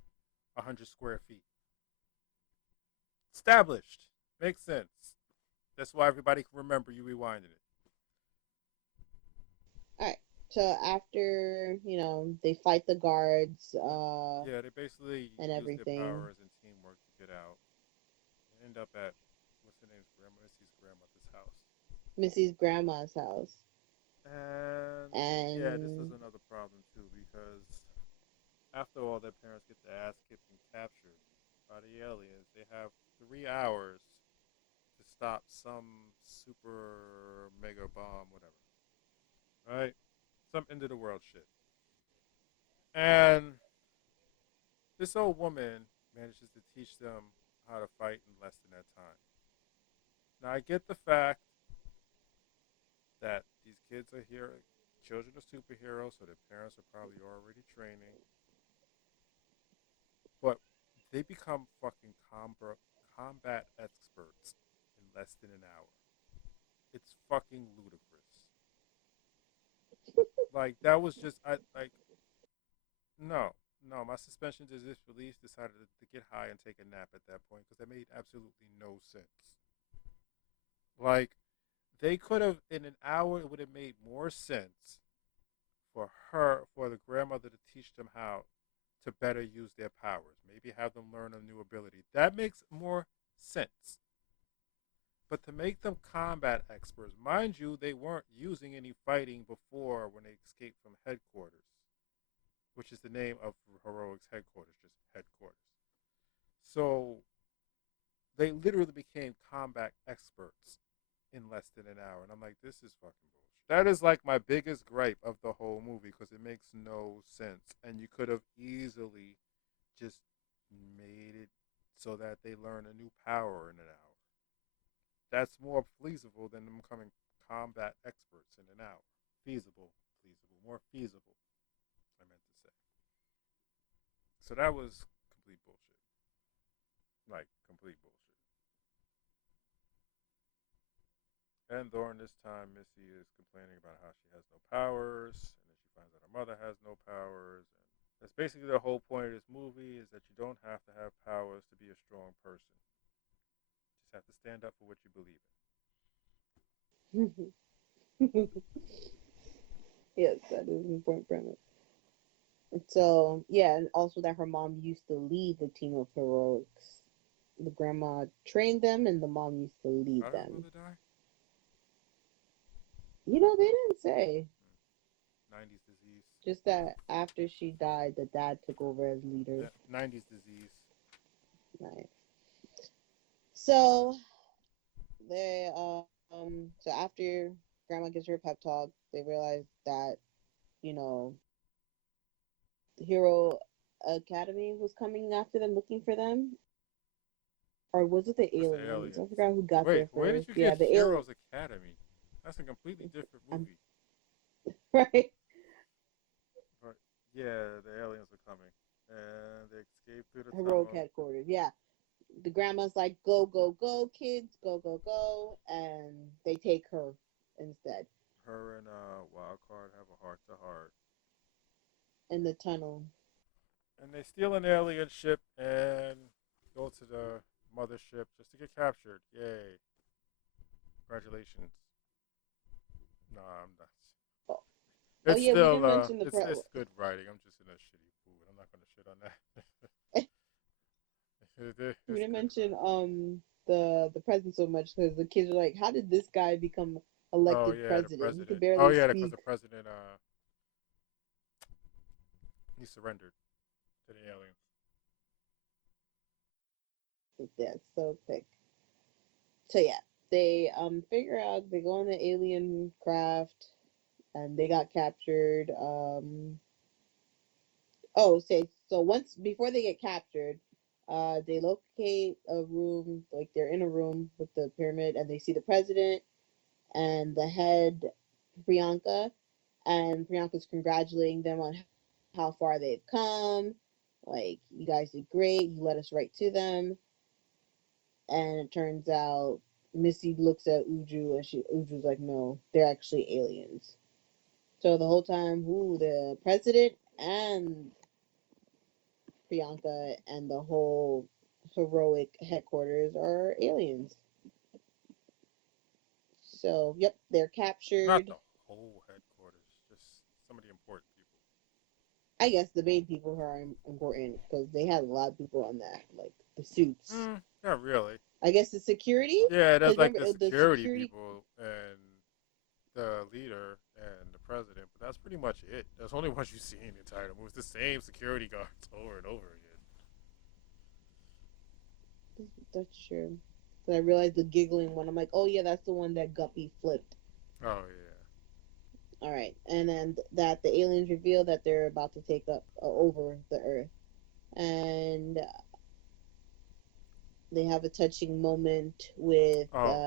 100 square feet. Established. Makes sense. That's why everybody can remember you rewinding it. All right. So after they fight the guards, Yeah, they basically and use their everything, powers and teamwork to get out. They end up at what's her name's grandma, Missy's grandmother's house. Missy's grandma's house, And yeah, this was and another problem too because after all their parents get their ass kicked and captured by the aliens, they have 3 hours to stop some super mega bomb, whatever. Right? Some end of the world shit. And this old woman manages to teach them how to fight in less than that time. Now I get the fact that these kids are here, children are superheroes, so their parents are probably already training, but they become fucking combat experts in less than an hour. It's fucking ludicrous. Like that was just I like no, no. My suspension to disbelief decided to get high and take a nap at that point because that made absolutely no sense. Like they could have in an hour it would have made more sense for the grandmother to teach them how to better use their powers. Maybe have them learn a new ability. That makes more sense. But to make them combat experts, mind you, they weren't using any fighting before when they escaped from headquarters, which is the name of Heroic's headquarters, just headquarters. So they literally became combat experts in less than an hour. And I'm like, this is fucking bullshit. That is like my biggest gripe of the whole movie because it makes no sense. And you could have easily just made it so that they learn a new power in an hour. That's more feasible than them becoming combat experts in an hour. Feasible, feasible, more feasible, I meant to say. So that was complete bullshit. Like, complete bullshit. And during this time, Missy is complaining about how she has no powers, and then she finds out her mother has no powers. And that's basically the whole point of this movie is that you don't have to have powers to be a strong person. You just have to stand up for what you believe yes, that is an important premise. And so yeah, and also that her mom used to lead the team of heroics. The grandma trained them, and the mom used to in. lead How did her them. mother die? They didn't say. 90s disease. Just that after she died, the dad took over as leader. 90s disease. Right. So they so after grandma gives her a pep talk, they realize that you know the Hero Academy was coming after them, looking for them, or was it the That's the aliens? I aliens. forgot who got Wait, there where did first. you Yeah, get the alien. Heroes Academy? That's a completely different I'm movie. right. But yeah, the aliens are coming. And they escape through the Heroic tunnel. headquarters. Yeah, the grandma's like, "Go, go, go, kids, go, go, go," and they take her instead Her and Wildcard have a heart to heart. in the tunnel. And they steal an alien ship and go to the mothership just to get captured. Yay. Congratulations. No, I'm not. Oh, oh It's yeah, we still didn't mention the it's good writing. I'm just in a shitty mood. I'm not gonna shit on that. we It's didn't good mention writing. the president so much because the kids are like, "How did this guy become Oh elected yeah, the president? He could president. Oh barely yeah, because speak." the president he surrendered to the aliens. That's so thick. So yeah, they figure out they go on the alien craft and they got captured. Oh, say so once before they get captured, they locate a room, like they're in a room with the pyramid, and they see the president and the head, Priyanka, and Priyanka's congratulating them on how far they've come. Like, you guys did great. You let us right to them. And it turns out Missy looks at Uju and Uju's like, no, they're actually aliens. So the whole time, ooh, the president and Priyanka and the whole heroic headquarters are aliens. So, yep, they're Not captured. the whole headquarters, just some of the important people. I guess the main people who are important because they had a lot of people on that, like the suits. Not really. I guess the security. Yeah, Because there's like remember the the security security. people and the leader and the president, but that's pretty much it. That's only what you see in the entire movie. It's the same security guards over and over again. That's true. Because I realized the giggling one. I'm like, oh yeah, that's the one that Guppy flipped. Oh yeah. All right, and then that the aliens reveal that they're about to take up over the Earth, and they have a touching moment with Oh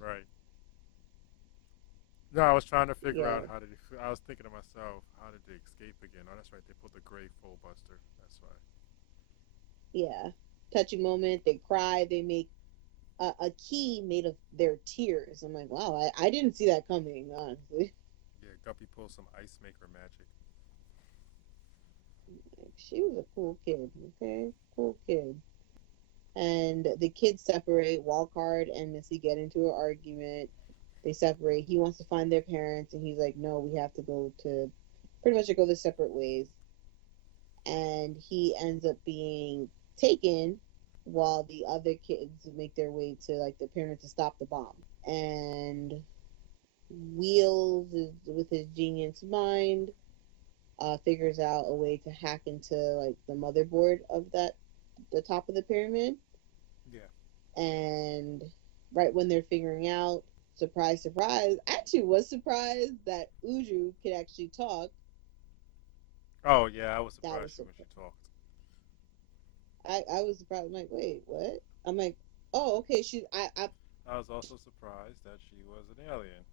right. No, I was trying to figure yeah, out how did. I was thinking to myself, how did they escape again? Oh, that's right. They pulled the gray full buster. That's why. yeah, touching moment. They cry. They make a key made of their tears. I'm like, wow, I didn't see that coming, honestly. Yeah, Guppy pulls some ice maker magic. Like, she was a cool kid, okay, cool kid. And the kids separate. Walcard and Missy get into an argument. They separate. He wants to find their parents, and he's like, no, we have to go to pretty much go their separate ways. And he ends up being taken while the other kids make their way to like the parents to stop the bomb. And Wheels is with his genius mind, figures out a way to hack into like the motherboard of that the top of the pyramid. Yeah. And right when they're figuring out, surprise, surprise, I actually was surprised that Uju could actually talk. Oh yeah, I was That surprised was too when she surprised. talked. I was surprised. I'm like, wait, what? I'm like, oh, okay. I I was also surprised that she was an alien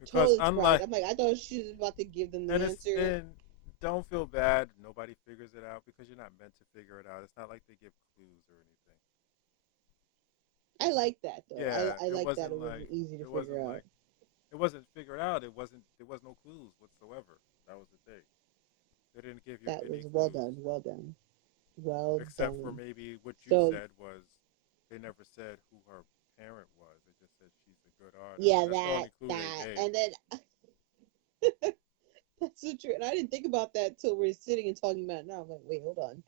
because totally surprised. unlike I'm like, I thought she was about to give them and the it's answer. and don't feel bad. Nobody figures it out because you're not meant to figure it out. It's not like they give clues or anything. I like that though. Yeah, I like that it wasn't easy to it figure wasn't out. like it wasn't figured out. It wasn't there was no clues whatsoever. That was the thing. They didn't give you That any was well clues done, well done, well except for done. maybe what you So said was they never said who her parent was. They just said she's a good artist, yeah, and that's the only clue they gave. and then that's so true. And I didn't think about that till we're sitting and talking about it now. I'm like, wait, hold on.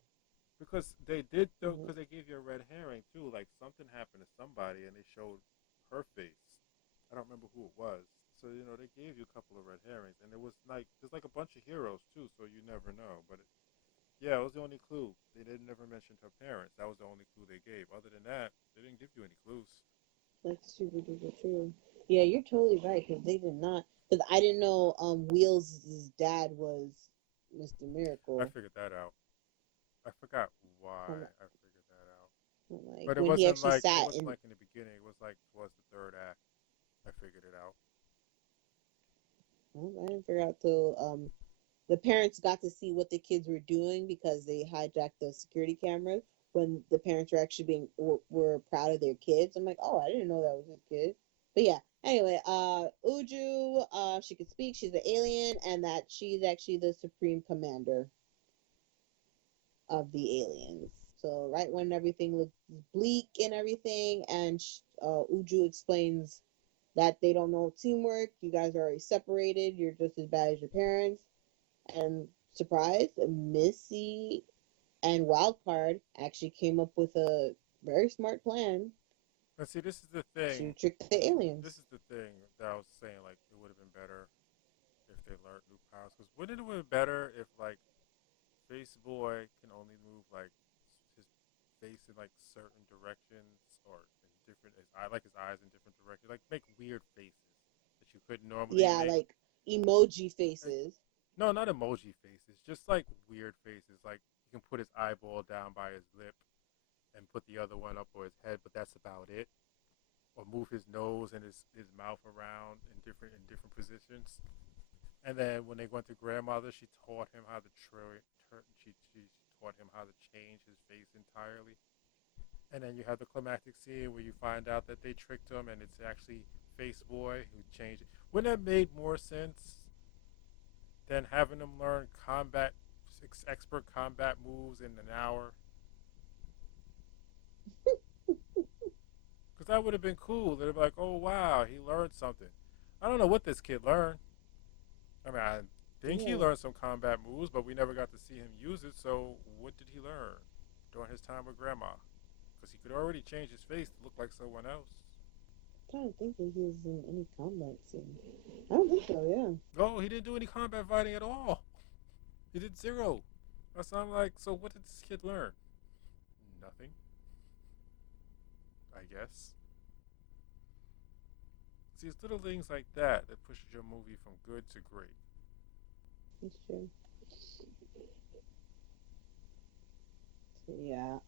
Because they did though, Mhm. because they gave you a red herring too. Like something happened to somebody, and they showed her face. I don't remember who it was. So they gave you a couple of red herrings, and it was like there's like a bunch of heroes too. So you never know. But yeah, it was the only clue. They didn't never mention her parents. That was the only clue they gave. Other than that, they didn't give you any clues. That's super duper true. Yeah, you're totally right because they did not. Because I didn't know Wheels' dad was Mr. I Miracle. figured that out. I forgot why I'm, I figured that out. I'm like But when he actually it sat wasn't and like in the beginning. It was like towards the third act. I figured it out. well, I didn't figure out till the parents got to see what the kids were doing because they hijacked the security cameras when the parents were actually were proud of their kids. I'm like, oh, I didn't know that was his kid. But yeah, anyway, Uju, she could speak. She's an alien, and that she's actually the supreme commander of the aliens. So right when everything looks bleak and everything, and Uju explains that they don't know teamwork. You guys are already separated. You're just as bad as your parents. And surprise, Missy and Wildcard actually came up with a very smart plan But see, to trick the this aliens. is the thing that I was saying. Like, it would have been better if they learned new powers. Because wouldn't it have been better if like Face Boy can only move like his face in like certain directions or in different his eye like his eyes in different directions, like make weird faces that you couldn't normally Yeah, make. like emoji Like, faces. no, not emoji faces, just like weird faces. Like you can put his eyeball down by his lip and put the other one up or his head, but that's about it. Or move his nose and his mouth around in different positions. And then when they went to grandmother, she taught him how to she taught him how to change his face entirely. And then you have the climactic scene where you find out that they tricked him and it's actually Face Boy who changed it. Wouldn't that have made more sense than having him learn combat expert combat moves in an hour. Because that would have been cool. They'd be like, oh, wow, he learned something. I don't know what this kid learned. I mean, I think he Yeah, learned some combat moves, but we never got to see him use it. So, what did he learn during his time with Grandma? Because he could already change his face to look like someone else. I'm trying to think if he was in any combat scene. I don't think so. Yeah. Oh, he didn't do any combat fighting at all. He did zero. That's I'm like, so what did this kid learn? Nothing, I guess. See, it's little things like that that pushes your movie from good to great. That's true. So yeah.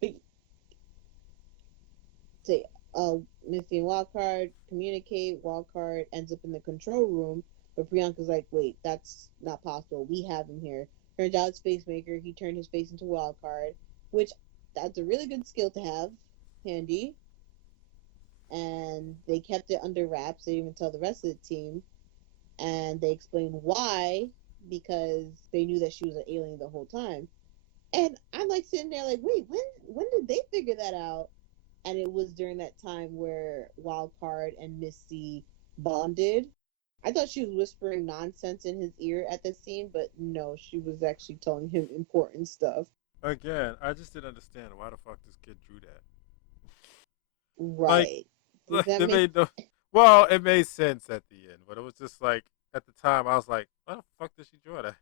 But say Missy and Wildcard communicate. Wildcard ends up in the control room, but Priyanka's like, "Wait, that's not possible. We have him here." Turns out it's Spacemaker. He turned his face into Wildcard, which that's a really good skill to have, handy. And they kept it under wraps. They didn't even tell the rest of the team, and they explained why, because they knew that she was an alien the whole time. And I'm like sitting there like, wait, when did they figure that out? And it was during that time where Wildcard and Misty bonded. I thought she was whispering nonsense in his ear at the scene, but no, she was actually telling him important stuff. Again, I just didn't understand why the fuck this kid drew that. Like, Right. Does that it make made no. Well, it made sense at the end, but it was just like at the time I was like, why the fuck did she draw that?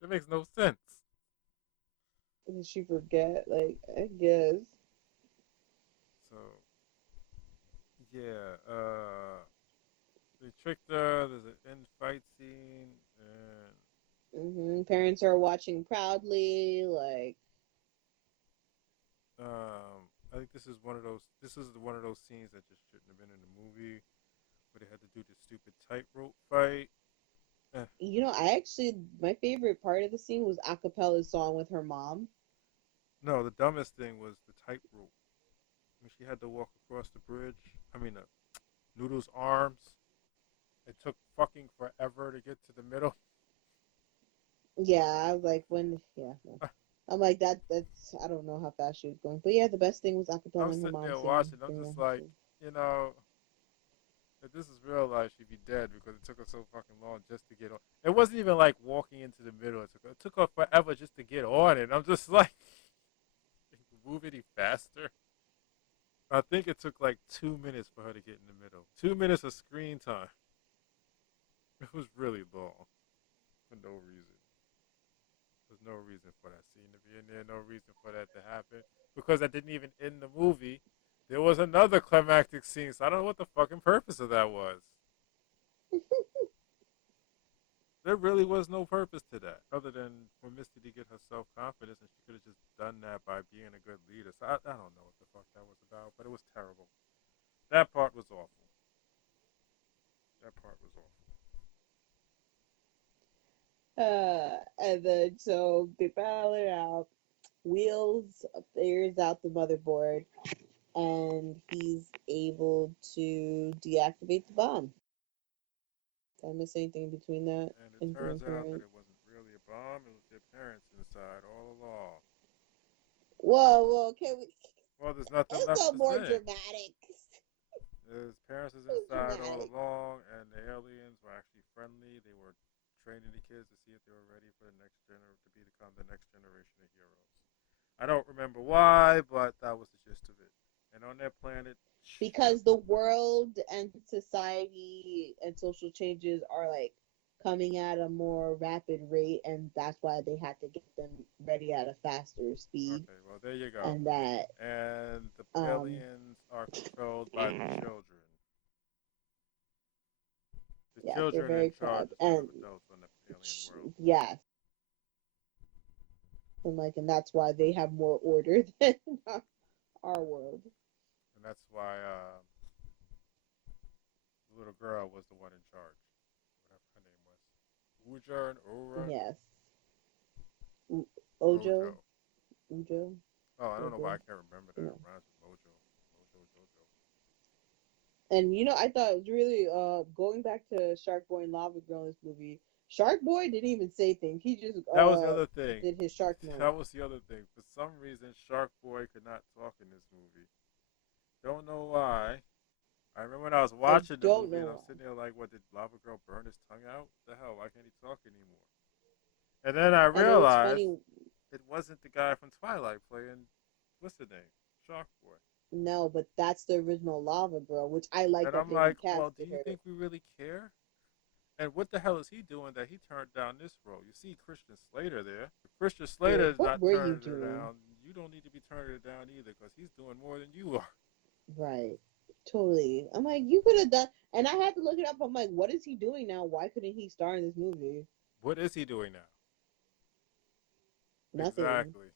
That makes no sense. did she forget? Like, I guess. So yeah, they tricked her. There's an end fight scene, and Parents are watching proudly, like, I think this is one of those. This is one of those scenes that just shouldn't have been in the movie, where they had to do this stupid tightrope fight. Eh. I actually my favorite part of the scene was acapella's song with her mom. No, the dumbest thing was the tightrope. I mean, she had to walk across the bridge. I mean, Noodle's arms. It took fucking forever to get to the middle. Yeah, I was like, when, yeah, no. I'm like That's I don't know how fast she was going, but yeah, the best thing was I'm acapella and her sitting mom there singing, watching. I'm singing just her like, song. you know, if this is real life, she'd be dead because it took her so fucking long just to get on. It wasn't even like walking into the middle. It took her forever just to get on it. I'm just like, move any faster. I think it took like 2 minutes for her to get in the middle. 2 minutes of screen time. It was really long for no reason. There's no reason for that scene to be in there. No reason for that to happen because that didn't even end the movie. There was another climactic scene, so I don't know what the fucking purpose of that was. There really was no purpose to that other than for Misty to get her self confidence, and she could have just done that by being a good leader. So I don't know what the fuck that was about, but it was terrible. That part was awful. That part was awful. And then so they battle it out. Wheels figures out the motherboard, and he's able to deactivate the bomb. Did I miss anything in between that? And it Anything turns out that important? it wasn't really a bomb, it was their parents inside all along. Whoa, whoa, can we? Well, there's nothing Let's left go to more say. dramatic. His parents is So inside all dramatic. along, and the aliens were actually friendly. They were training the kids to see if they were ready for the to become the next generation of heroes. I don't remember why, but that was the gist of it. And on their planet, Because the world and society and social changes are like coming at a more rapid rate, and that's why they had to get them ready at a faster speed. okay, well there you go. And that, And the um, aliens are controlled by the children. The yes, they're children in very charge corrupt. instead of And adults on the alien world. yes, and that's why they have more order than our world. And that's why the little girl was the one in charge. Whatever her name was. Ujar and Oran. Yes, Ojo, Mojo. Ujo, Oh, I don't know why Ojo, I can't remember that. you It know. rhymes with Mojo. Mojo Jojo. And I thought it was really going back to Shark Boy and Lava Girl in this movie. Shark Boy didn't even say things. He just That was the other thing. did his shark noise. That was the other thing. For some reason, Shark Boy could not talk in this movie. Don't know why. I remember when I was I watching the don't movie know and I'm why. sitting there like, what, did Lava Girl burn his tongue out? What the hell? Why can't he talk anymore? And then I And it was realized funny. it wasn't the guy from Twilight playing, what's the name? Shark Boy. No, but that's the original Lava Girl, which I like And that I'm they like, well, do recasted you her. think we really care? And what the hell is he doing that he turned down this role? You see Christian Slater there. If Christian Slater Girl, is what not were you turning her doing? down, you don't need to be turning it down either because he's doing more than you are. Right. Totally. I'm like, you could have done. And I had to look it up. I'm like, what is he doing now? Why couldn't he star in this movie? What is he doing now? Nothing. Exactly.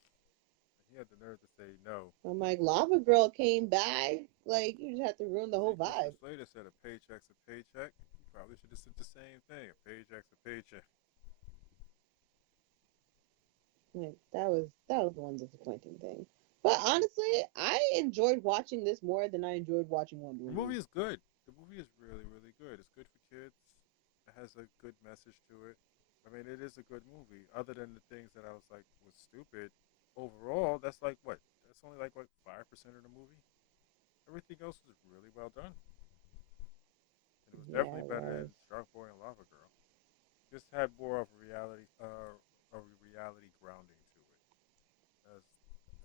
He had the nerve to say no. I'm like, Lava Girl came back. Like, you just have to ruin the See, whole Christian vibe. Slater said a paycheck's a paycheck. He probably should have said the same thing. A paycheck's a paycheck. Like, that was the one disappointing thing. But honestly, I enjoyed watching this more than I enjoyed watching Wonder The movie Woman. is good. The movie is really, really good. It's good for kids. It has a good message to it. I mean, it is a good movie. Other than the things that I was like was stupid, overall, that's like what? That's only like what 5% of the movie. Everything else was really well done, and it was Yeah, definitely it better was. than Shark Boy and Lava Girl. This had more of a reality grounding to it, as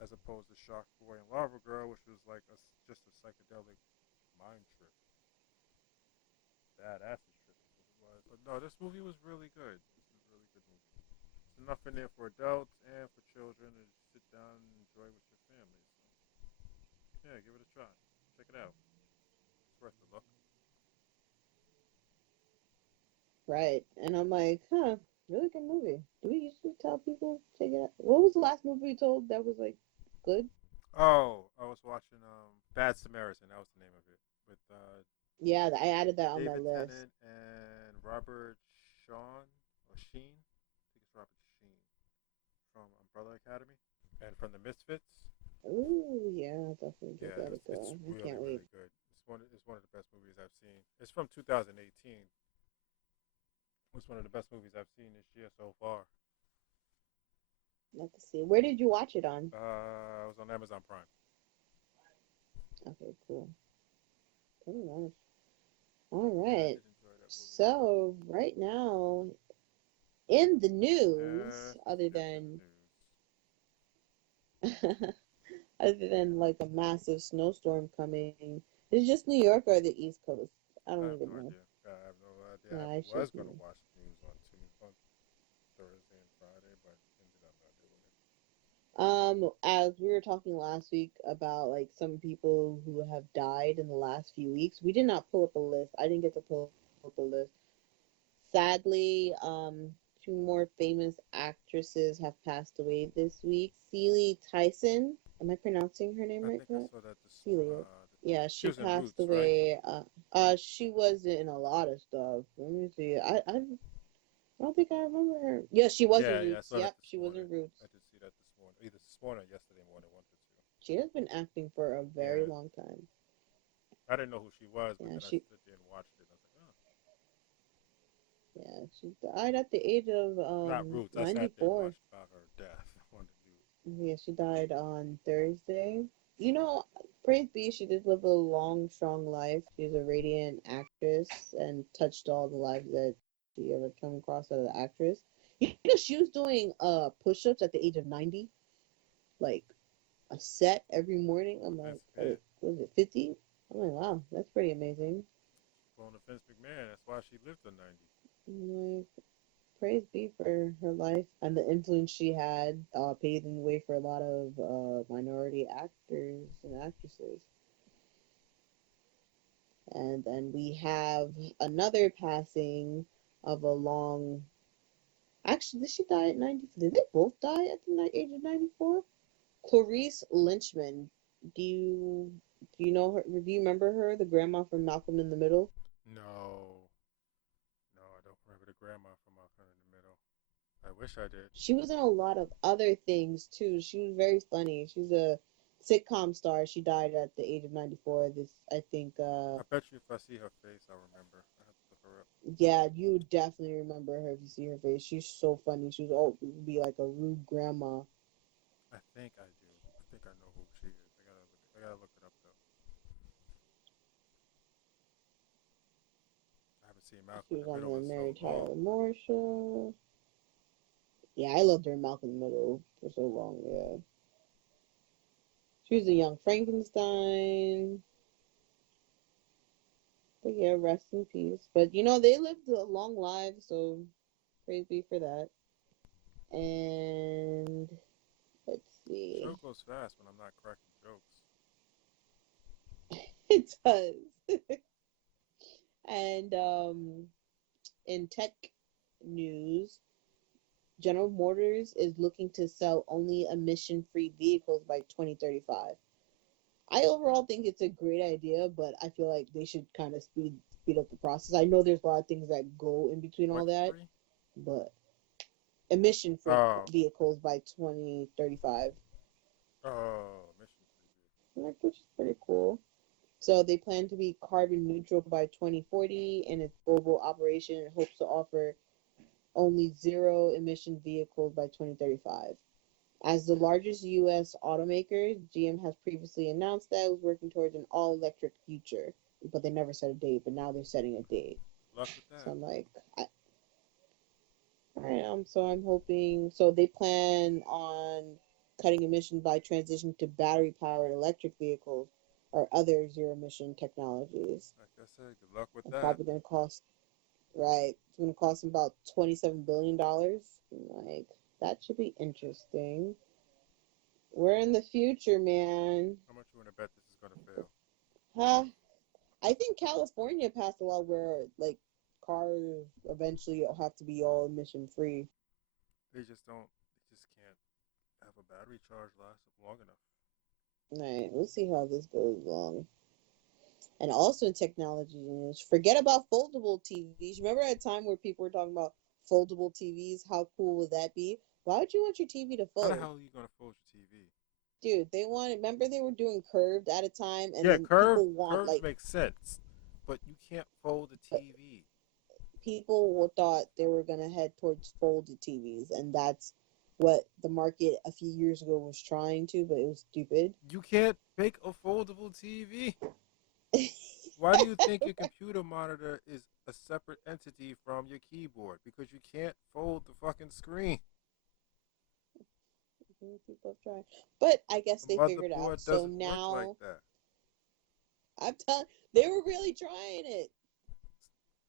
as opposed to Shark Boy and Lava Girl, which was like just a psychedelic mind trip, bad acid trip is what it was. But no, this movie was really good. This is a really good movie. There's enough in there for adults and for children to sit down and enjoy with your family. So yeah, give it a try. Check it out. It's worth the look. Right. And I'm like, huh, really good movie. Do we usually tell people to check it out? What was the last movie we told that was like good? Oh, I was watching Bad Samaritan. That was the name of it with Yeah, I added that on my David list. Tennant and Robert Sean or Sheen. I think it's Robert Sheen from Umbrella Academy and from the Misfits. Ooh, yeah, definitely give Yeah, that a it's go. I really can't wait. really good. It's one of the best movies I've seen. It's from 2018. It's one of the best movies I've seen this year so far. Let to see. Where did you watch it on? It was on Amazon Prime. Okay, cool. Pretty much. All Yeah, I right. did enjoy that movie. So right now in the news, Yes, let's get to the news. other than like a massive snowstorm coming, is it just New York or the East Coast? I I don't have even no know. idea. I have no idea. Yeah, I I should was gonna know. watch news on Thursday and Friday, but ended up not doing it. As we were talking last week about like some people who have died in the last few weeks, we did not pull up a list. I didn't get to pull up a list. Sadly, two more famous actresses have passed away this week. Celie Tyson, am I pronouncing her name I right? think I Correct? saw that this. Celia. Yeah, She she was in passed Roots, right? away. She was in a lot of stuff. Let me see. I don't think I remember her. Yeah, she was in Yeah, yeah. I Roots. saw that Yep, this she was morning. in Roots. I did see that this morning. Either this morning or yesterday morning, one of the two. She has been acting for a very Yeah, long time. I didn't know who she was, but Yeah, then I she stood there and watched it. I was like, oh, yeah, she died at the age of not Roots. I sat there and 94. watched about her death. One of the news. Yeah, she died on Thursday. You know, praise be, she did live a long, strong life. She's a radiant actress and touched all the lives that she ever come across as an actress. You know, she was doing push-ups at the age of 90, like a set every morning. I'm like, Vince McMahon. what was it, 50? I'm like, wow, that's pretty amazing. Going to Vince McMahon. That's why she lived to 90. I'm like, praise be for her life and the influence she had, paving the way for a lot of minority actors and actresses. And then we have another passing of a long. Actually, did she die at 90? Did they both die at the age of 94? Clarice Lynchman. Do you do you know her? Do you remember her, the grandma from Malcolm in the Middle? No, no, I don't remember the grandma from Malcolm in the Middle. I wish I did. She was in a lot of other things too. She was very funny. She's a sitcom star. She died at the age of 94. This, I think, I bet you if I see her face, I'll remember. I have to look her up. Yeah, you would definitely remember her if you see her face. She's so funny. She was all be like a rude grandma. I think I do. I think I know who she is. I gotta look it up though. I haven't seen She Malcolm was in the on Middle the in so Mary long. Tyler Moore show. Yeah, I loved her in Malcolm in the Middle for so long. Yeah, she was a young Frankenstein. But yeah, rest in peace. But they lived a long life, so praise be for that. And let's Show see. goes fast when I'm not cracking jokes. It does. And in tech news, General Motors is looking to sell only emission-free vehicles by 2035. I overall think it's a great idea, but I feel like they should kind of speed up the process. I know there's a lot of things that go in between all What's that, free? but emission-free Oh, vehicles by 2035, oh, mission free. like, which is pretty cool. So they plan to be carbon neutral by 2040 in its global operation and hopes to offer only zero emission vehicles by 2035. As the largest U.S. automaker, GM has previously announced that it was working towards an all electric future, but they never set a date. But now they're setting a date. Good luck with So that. I'm like, I'm hoping. So they plan on cutting emissions by transition to battery powered electric vehicles or other zero emission technologies. Like I said, good luck with It's that. probably going to cost, right? It's going to cost them about $27 billion. Like, that should be interesting. We're in the future, man. How much you want to bet this is gonna fail? Huh? I think California passed a law where like cars eventually have to be all emission free. They just don't. They just can't have a battery charge last long enough. Right, we'll see how this goes along. And also in technology news, forget about foldable TVs. Remember at a time where people were talking about foldable TVs? How cool would that be? Why would you want your TV to How the fold? hell are you gonna fold your TV? Dude, they wanted, remember they were doing curved at a time, and Yeah, then people want curves like, make sense, but you can't fold a TV. people thought they were going to head towards folded TVs, and that's what the market a few years ago was trying to, but it was stupid. You can't make a foldable TV. Why do you think your computer monitor is a separate entity from your keyboard? Because you can't fold the fucking screen. People have tried, but I guess The they figured out. motherboard So doesn't work like now that. I'm telling, they were really trying it.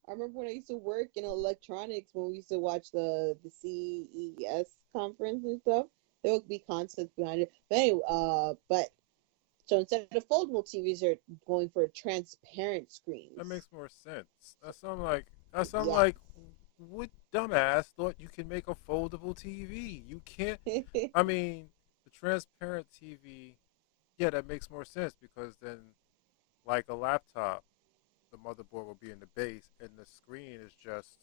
I remember when I used to work in electronics, when we used to watch the CES conference and stuff. There would be concepts behind it. But anyway, so instead of foldable TVs, they're going for transparent That screens. makes more sense. That's I'm Yeah. like, what dumbass thought you can make a foldable TV? You can't. I mean, the transparent TV. Yeah, that makes more sense because then, like a laptop, the motherboard will be in the base and the screen is just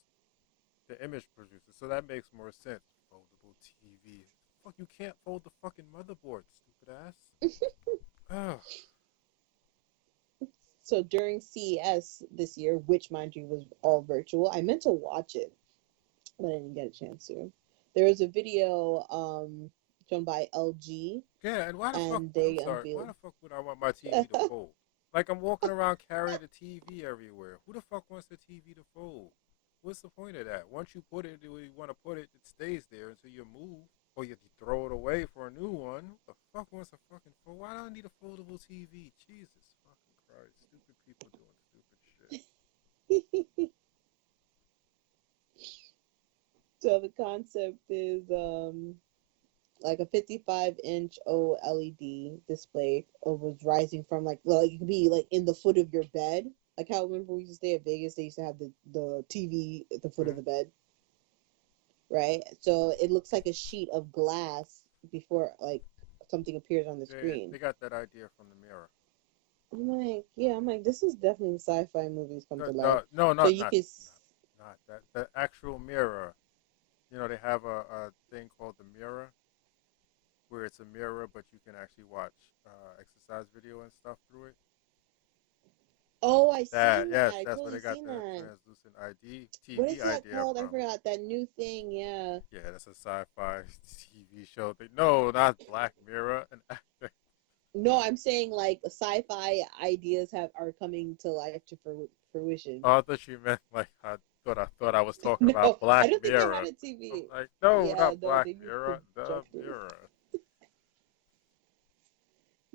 the image producer. So that makes more sense. Foldable TV. Fuck, you can't fold the fucking motherboard, stupid ass. Oh, So during CES this year, which mind you was all virtual, I meant to watch it, but I didn't get a chance to. There was a video shown by LG, yeah, and why the fuck? and I'm they sorry. Why unveiled. the fuck would I want my TV to fold? Like I'm walking around carrying the TV everywhere. Who the fuck wants the TV to fold? What's the point of that? Once you put it where you want to put it, it stays there until you move or you throw it away for a new one. Who the fuck wants a fucking fold? Why do I need a foldable TV? Jesus fucking Christ! Stupid people doing stupid shit. So the concept is like a 55-inch OLED display was rising from like, well, it could be like in the foot of your bed. Like how, remember we used to stay at Vegas, they used to have the TV at the foot of Mm-hmm. the bed, right? So it looks like a sheet of glass before like something appears on the They screen. got that idea from the mirror. I'm like, this is definitely sci-fi movies come to life. No, So you could, not that. The actual mirror. You know, they have a thing called the mirror, where it's a mirror, but you can actually watch exercise video and stuff through it. Oh, I That seen that. yes, I that's where totally they got seen the that. translucent ID What TV is that idea called? I from. forgot that new thing. Yeah. Yeah, that's a sci-fi TV show thing. No, not Black Mirror. No, I'm saying like sci-fi ideas are coming to life to fruition. Oh, I thought you meant like I thought I was talking about No, I Black don't think they had Mirror. a I'm TV. like, no, Yeah, not no, Black they use Mirror, the projectors. Mirror.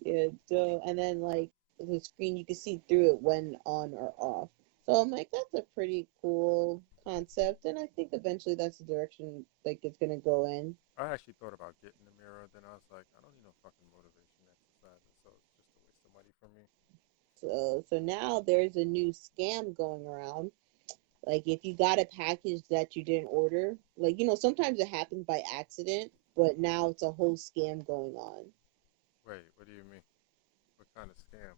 Yeah, so and then like the screen you can see through it when on or off. So I'm like, that's a pretty cool concept, and I think eventually that's the direction like it's gonna go in. I actually thought about getting the mirror, then I was like, I don't need no fucking motivation exercises, so it's just a waste of money for me. So now there's a new scam going around. Like if you got a package that you didn't order, like sometimes it happens by accident, but now it's a whole scam going on. Wait, what do you mean? What kind of scam?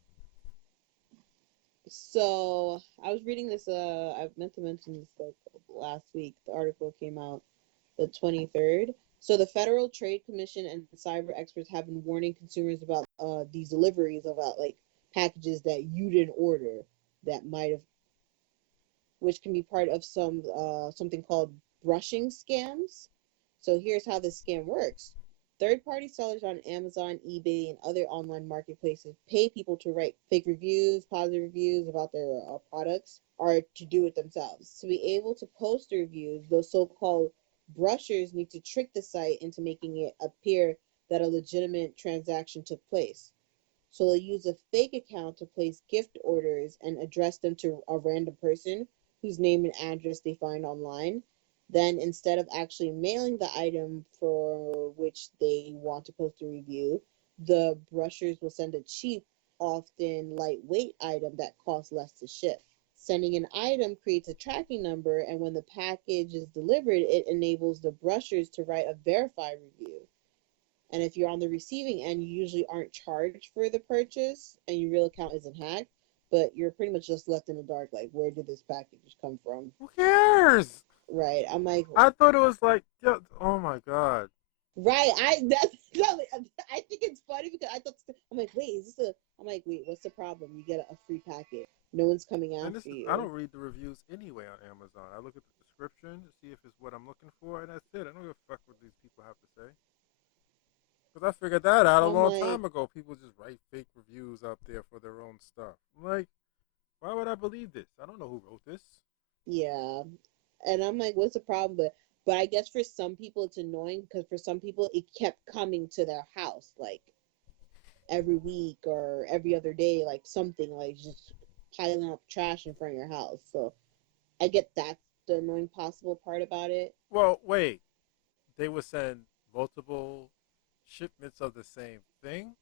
So I was reading this. I meant to mention this like last week. The article came out the 23rd. So the Federal Trade Commission and cyber experts have been warning consumers about these deliveries about like packages that you didn't order that might have, which can be part of something called brushing scams. So here's how this scam works. Third-party sellers on Amazon, eBay, and other online marketplaces pay people to write fake reviews, positive reviews about their products, or to do it themselves. To be able to post the reviews, those so-called brushers need to trick the site into making it appear that a legitimate transaction took place. So they'll use a fake account to place gift orders and address them to a random person whose name and address they find online. Then, instead of actually mailing the item for which they want to post a review, the brushers will send a cheap, often lightweight item that costs less to ship. Sending an item creates a tracking number, and when the package is delivered, it enables the brushers to write a verified review. And if you're on the receiving end, you usually aren't charged for the purchase and your real account isn't hacked, but you're pretty much just left in the dark. Like, where did this package come from? Who cares? Right. I'm like, I thought it was like, oh my god. right. I think it's funny because I thought, I'm like, wait, is this a, I'm like, wait, what's the problem? You get a free packet. No one's coming And after I you. don't read the reviews anyway on Amazon. I look at the description to see if it's what I'm looking for, and that's it. I don't give a fuck what these people have to say. Because I figured that out a I'm long like, time ago. People just write fake reviews up there for their own stuff. I'm like, why would I believe this? I don't know who wrote this. yeah. And I'm like, what's the problem? But I guess for some people it's annoying because for some people it kept coming to their house like every week or every other day, like something like just piling up trash in front of your house. So I get that's the annoying possible part about it. Well, wait. They would send multiple shipments of the same thing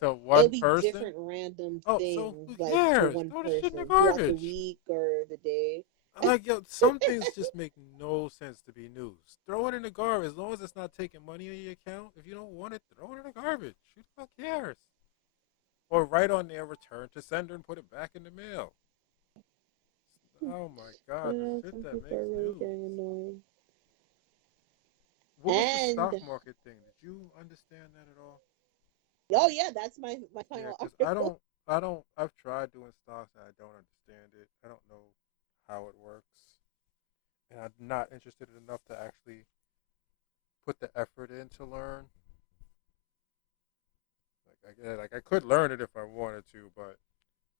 to It'll one be person. different random Oh, so things who like to cares? one Throw the shit in the person throughout the garbage. week or the day. I'm like, yo, some things just make no sense to be news. Throw it in the garbage as long as it's not taking money on your account. If you don't want it, throw it in the garbage. Who the fuck cares? Or write on there, return to sender, and put it back in the mail. Oh my god, the shit Some that people makes are really news. getting annoying. What was the And stock market thing? Did you understand that at all? oh yeah, that's my Yeah, final because article. I've tried doing stocks and I don't understand it. I don't know how it works. And I'm not interested enough to actually put the effort in to learn. Like I could learn it if I wanted to, but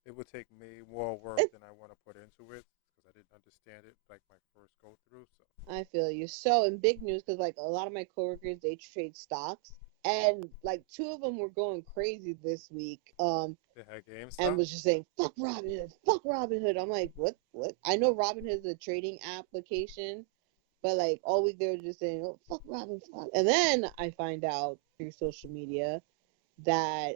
it would take me more work than I want to put into it because I didn't understand it like my first go through. So I feel you. So in big news, because like a lot of my coworkers they trade stocks, and like two of them were going crazy this week. they had And GameStop. was just saying fuck Robinhood, fuck Robinhood. I'm like, what? What? I know Robinhood is a trading application, but like all week they were just saying, oh fuck Robin, fuck. And then I find out through social media that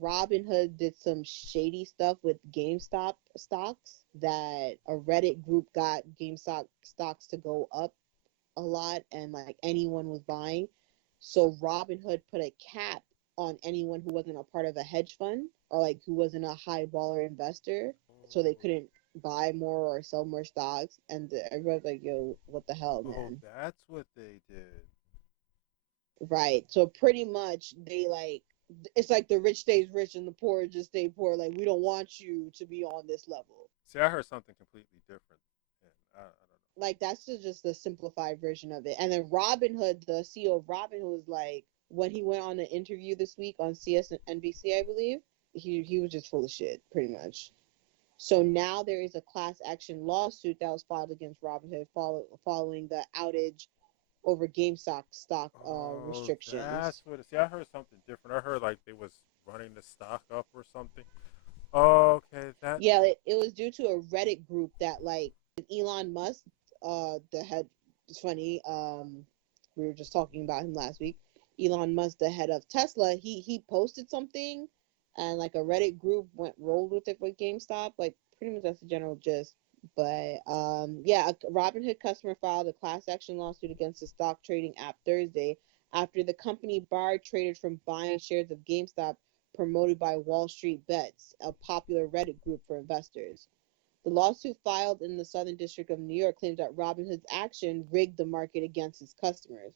Robinhood did some shady stuff with GameStop stocks. That a Reddit group got GameStop stocks to go up a lot, and like anyone was buying. So Robinhood put a cap on anyone who wasn't a part of a hedge fund or like who wasn't a high baller investor, so they couldn't buy more or sell more stocks. And everybody's like, "Yo, what the hell, Oh, man?" that's what they did. Right. So pretty much they like it's like the rich stays rich and the poor just stay poor. Like, we don't want you to be on this level. See, I heard something completely different, and I don't know. Like, that's just the simplified version of it. And then Robin Hood, the CEO of Robin Hood, was like, when he went on an interview this week on CNBC, I believe, he was just full of shit, pretty much. So now there is a class action lawsuit that was filed against Robinhood following the outage over GameStop stock Oh, restrictions. that's what it. See, I heard something different. I heard like they was running the stock up or something. Okay, that. Yeah, it was due to a Reddit group that, like, Elon Musk, the head. It's funny. We were just talking about him last week. Elon Musk, the head of Tesla, he posted something, and like a Reddit group rolled with it with GameStop. Like, pretty much that's the general gist. But yeah, a Robinhood customer filed a class action lawsuit against the stock trading app Thursday after the company barred traders from buying shares of GameStop promoted by Wall Street Bets, a popular Reddit group for investors. The lawsuit filed in the Southern District of New York claims that Robinhood's action rigged the market against its customers.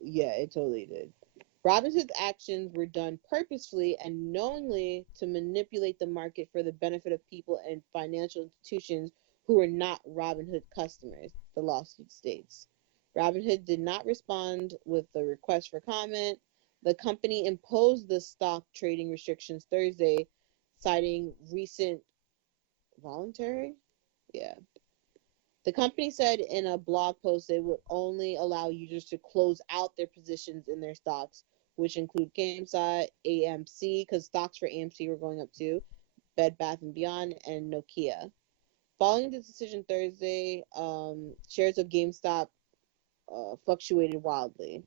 Yeah, it totally did. Robinhood's actions were done purposefully and knowingly to manipulate the market for the benefit of people and financial institutions who are not Robinhood customers, the lawsuit states. Robinhood did not respond with a request for comment. The company imposed the stock trading restrictions Thursday, citing recent voluntary, yeah, the company said in a blog post it would only allow users to close out their positions in their stocks, which include GameStop, AMC, because stocks for AMC were going up too, Bed Bath and Beyond, and Nokia. Following the decision Thursday, shares of GameStop fluctuated wildly.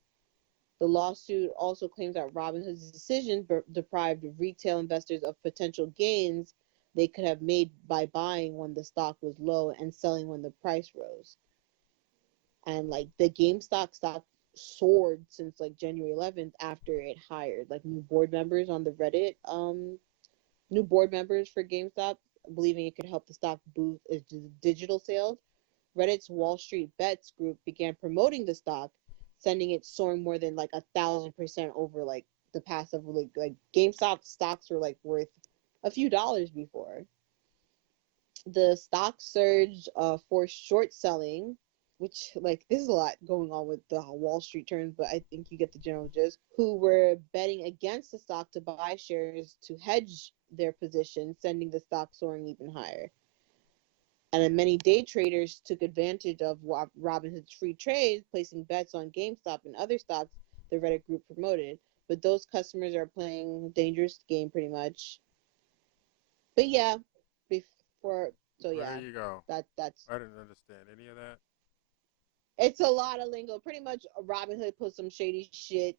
The lawsuit also claims that Robinhood's decision deprived retail investors of potential gains they could have made by buying when the stock was low and selling when the price rose. And like the GameStop stock soared since like January 11th after it hired like new board members on the Reddit, new board members for GameStop, believing it could help the stock boost its digital sales. Reddit's Wall Street Bets group began promoting the stock, sending it soaring more than like 1,000% over like the past of like GameStop stocks were like worth a few dollars before. The stock surge forced short selling, which like there's a lot going on with the Wall Street terms, but I think you get the general gist. Who were betting against the stock to buy shares to hedge their position, sending the stock soaring even higher. And then many day traders took advantage of Robinhood's free trades, placing bets on GameStop and other stocks the Reddit group promoted. But those customers are playing a dangerous game pretty much. But yeah, before so Well, there yeah, you go. that's I didn't understand any of that. it's a lot of lingo. Pretty much, Robinhood put some shady shit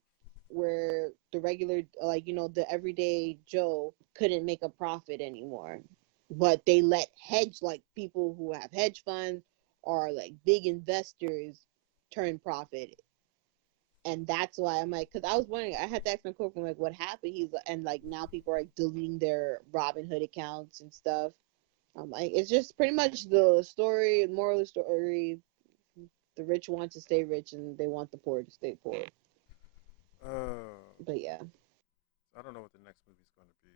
where the regular, like, the everyday Joe couldn't make a profit anymore, but they let like people who have hedge funds or like big investors turn profit. And that's why I'm like, because I was wondering, I had to ask my coworker, like, what happened? And like now people are like deleting their Robinhood accounts and stuff. I'm like, it's just pretty much the story, moral of the story. The rich want to stay rich and they want the poor to stay poor. Uh, But yeah. I don't know what the next movie's gonna be.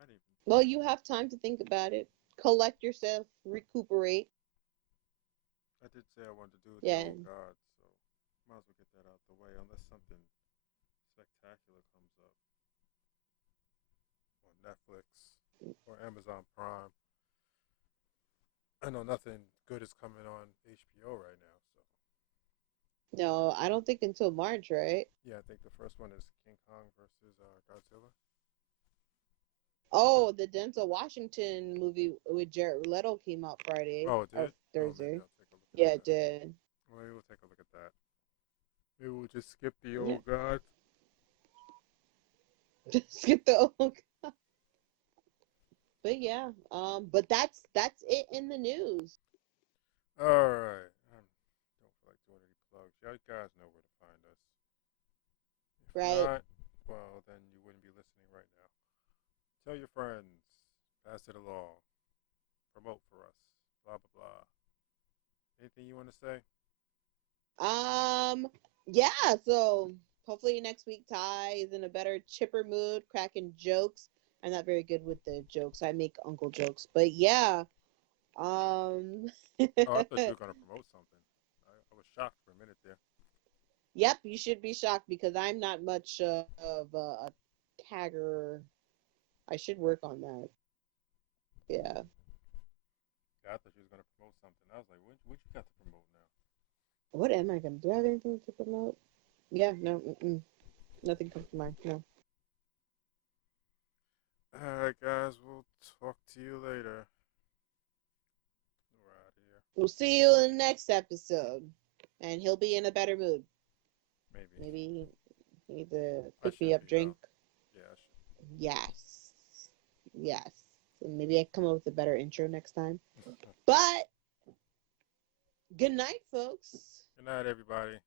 I didn't even. Well, you have time to think about it. Collect yourself, recuperate. I did say I wanted to do the Yeah. old gods, so might as well get that out the way. Unless something spectacular comes up on Netflix or Amazon Prime. I know nothing good is coming on HBO right now, so No, I don't think until March, right? yeah, I think the first one is King Kong versus Godzilla. Oh, the Denzel Washington movie with Jared Leto came out Friday Oh, it or did. Oh, maybe Thursday. I'll take a look at Yeah, it that. did. Well, maybe we'll take a look at that. Maybe we'll just skip the Yeah. old gods. Skip the old. But yeah, but that's it in the news, All right. I don't feel like doing any plugs. You guys know where to find us. If right? not, well, then you wouldn't be listening right now. Tell your friends. Pass it along. Promote for us. Blah blah blah. Anything you want to say? Um, yeah. So hopefully next week Ty is in a better, chipper mood, cracking jokes. I'm not very good with the jokes. I make uncle jokes, but yeah. Oh, I thought you were gonna promote something. I was shocked for a minute there. Yep, you should be shocked because I'm not much of a tagger. I should work on that. Yeah. Yeah, I thought you was gonna promote something. I was like, what you got to promote now? What am I gonna do? I have anything to promote? Yeah, no, nothing comes to mind. No. All right, guys, we'll talk to you later. We're out of here. We'll see you in the next episode, and he'll be in a better mood. Maybe. Maybe he needs a I pick me should up be though. drink. Yeah, I should Yes, yes. And maybe I come up with a better intro next time. be. But good night, folks. Good night, everybody.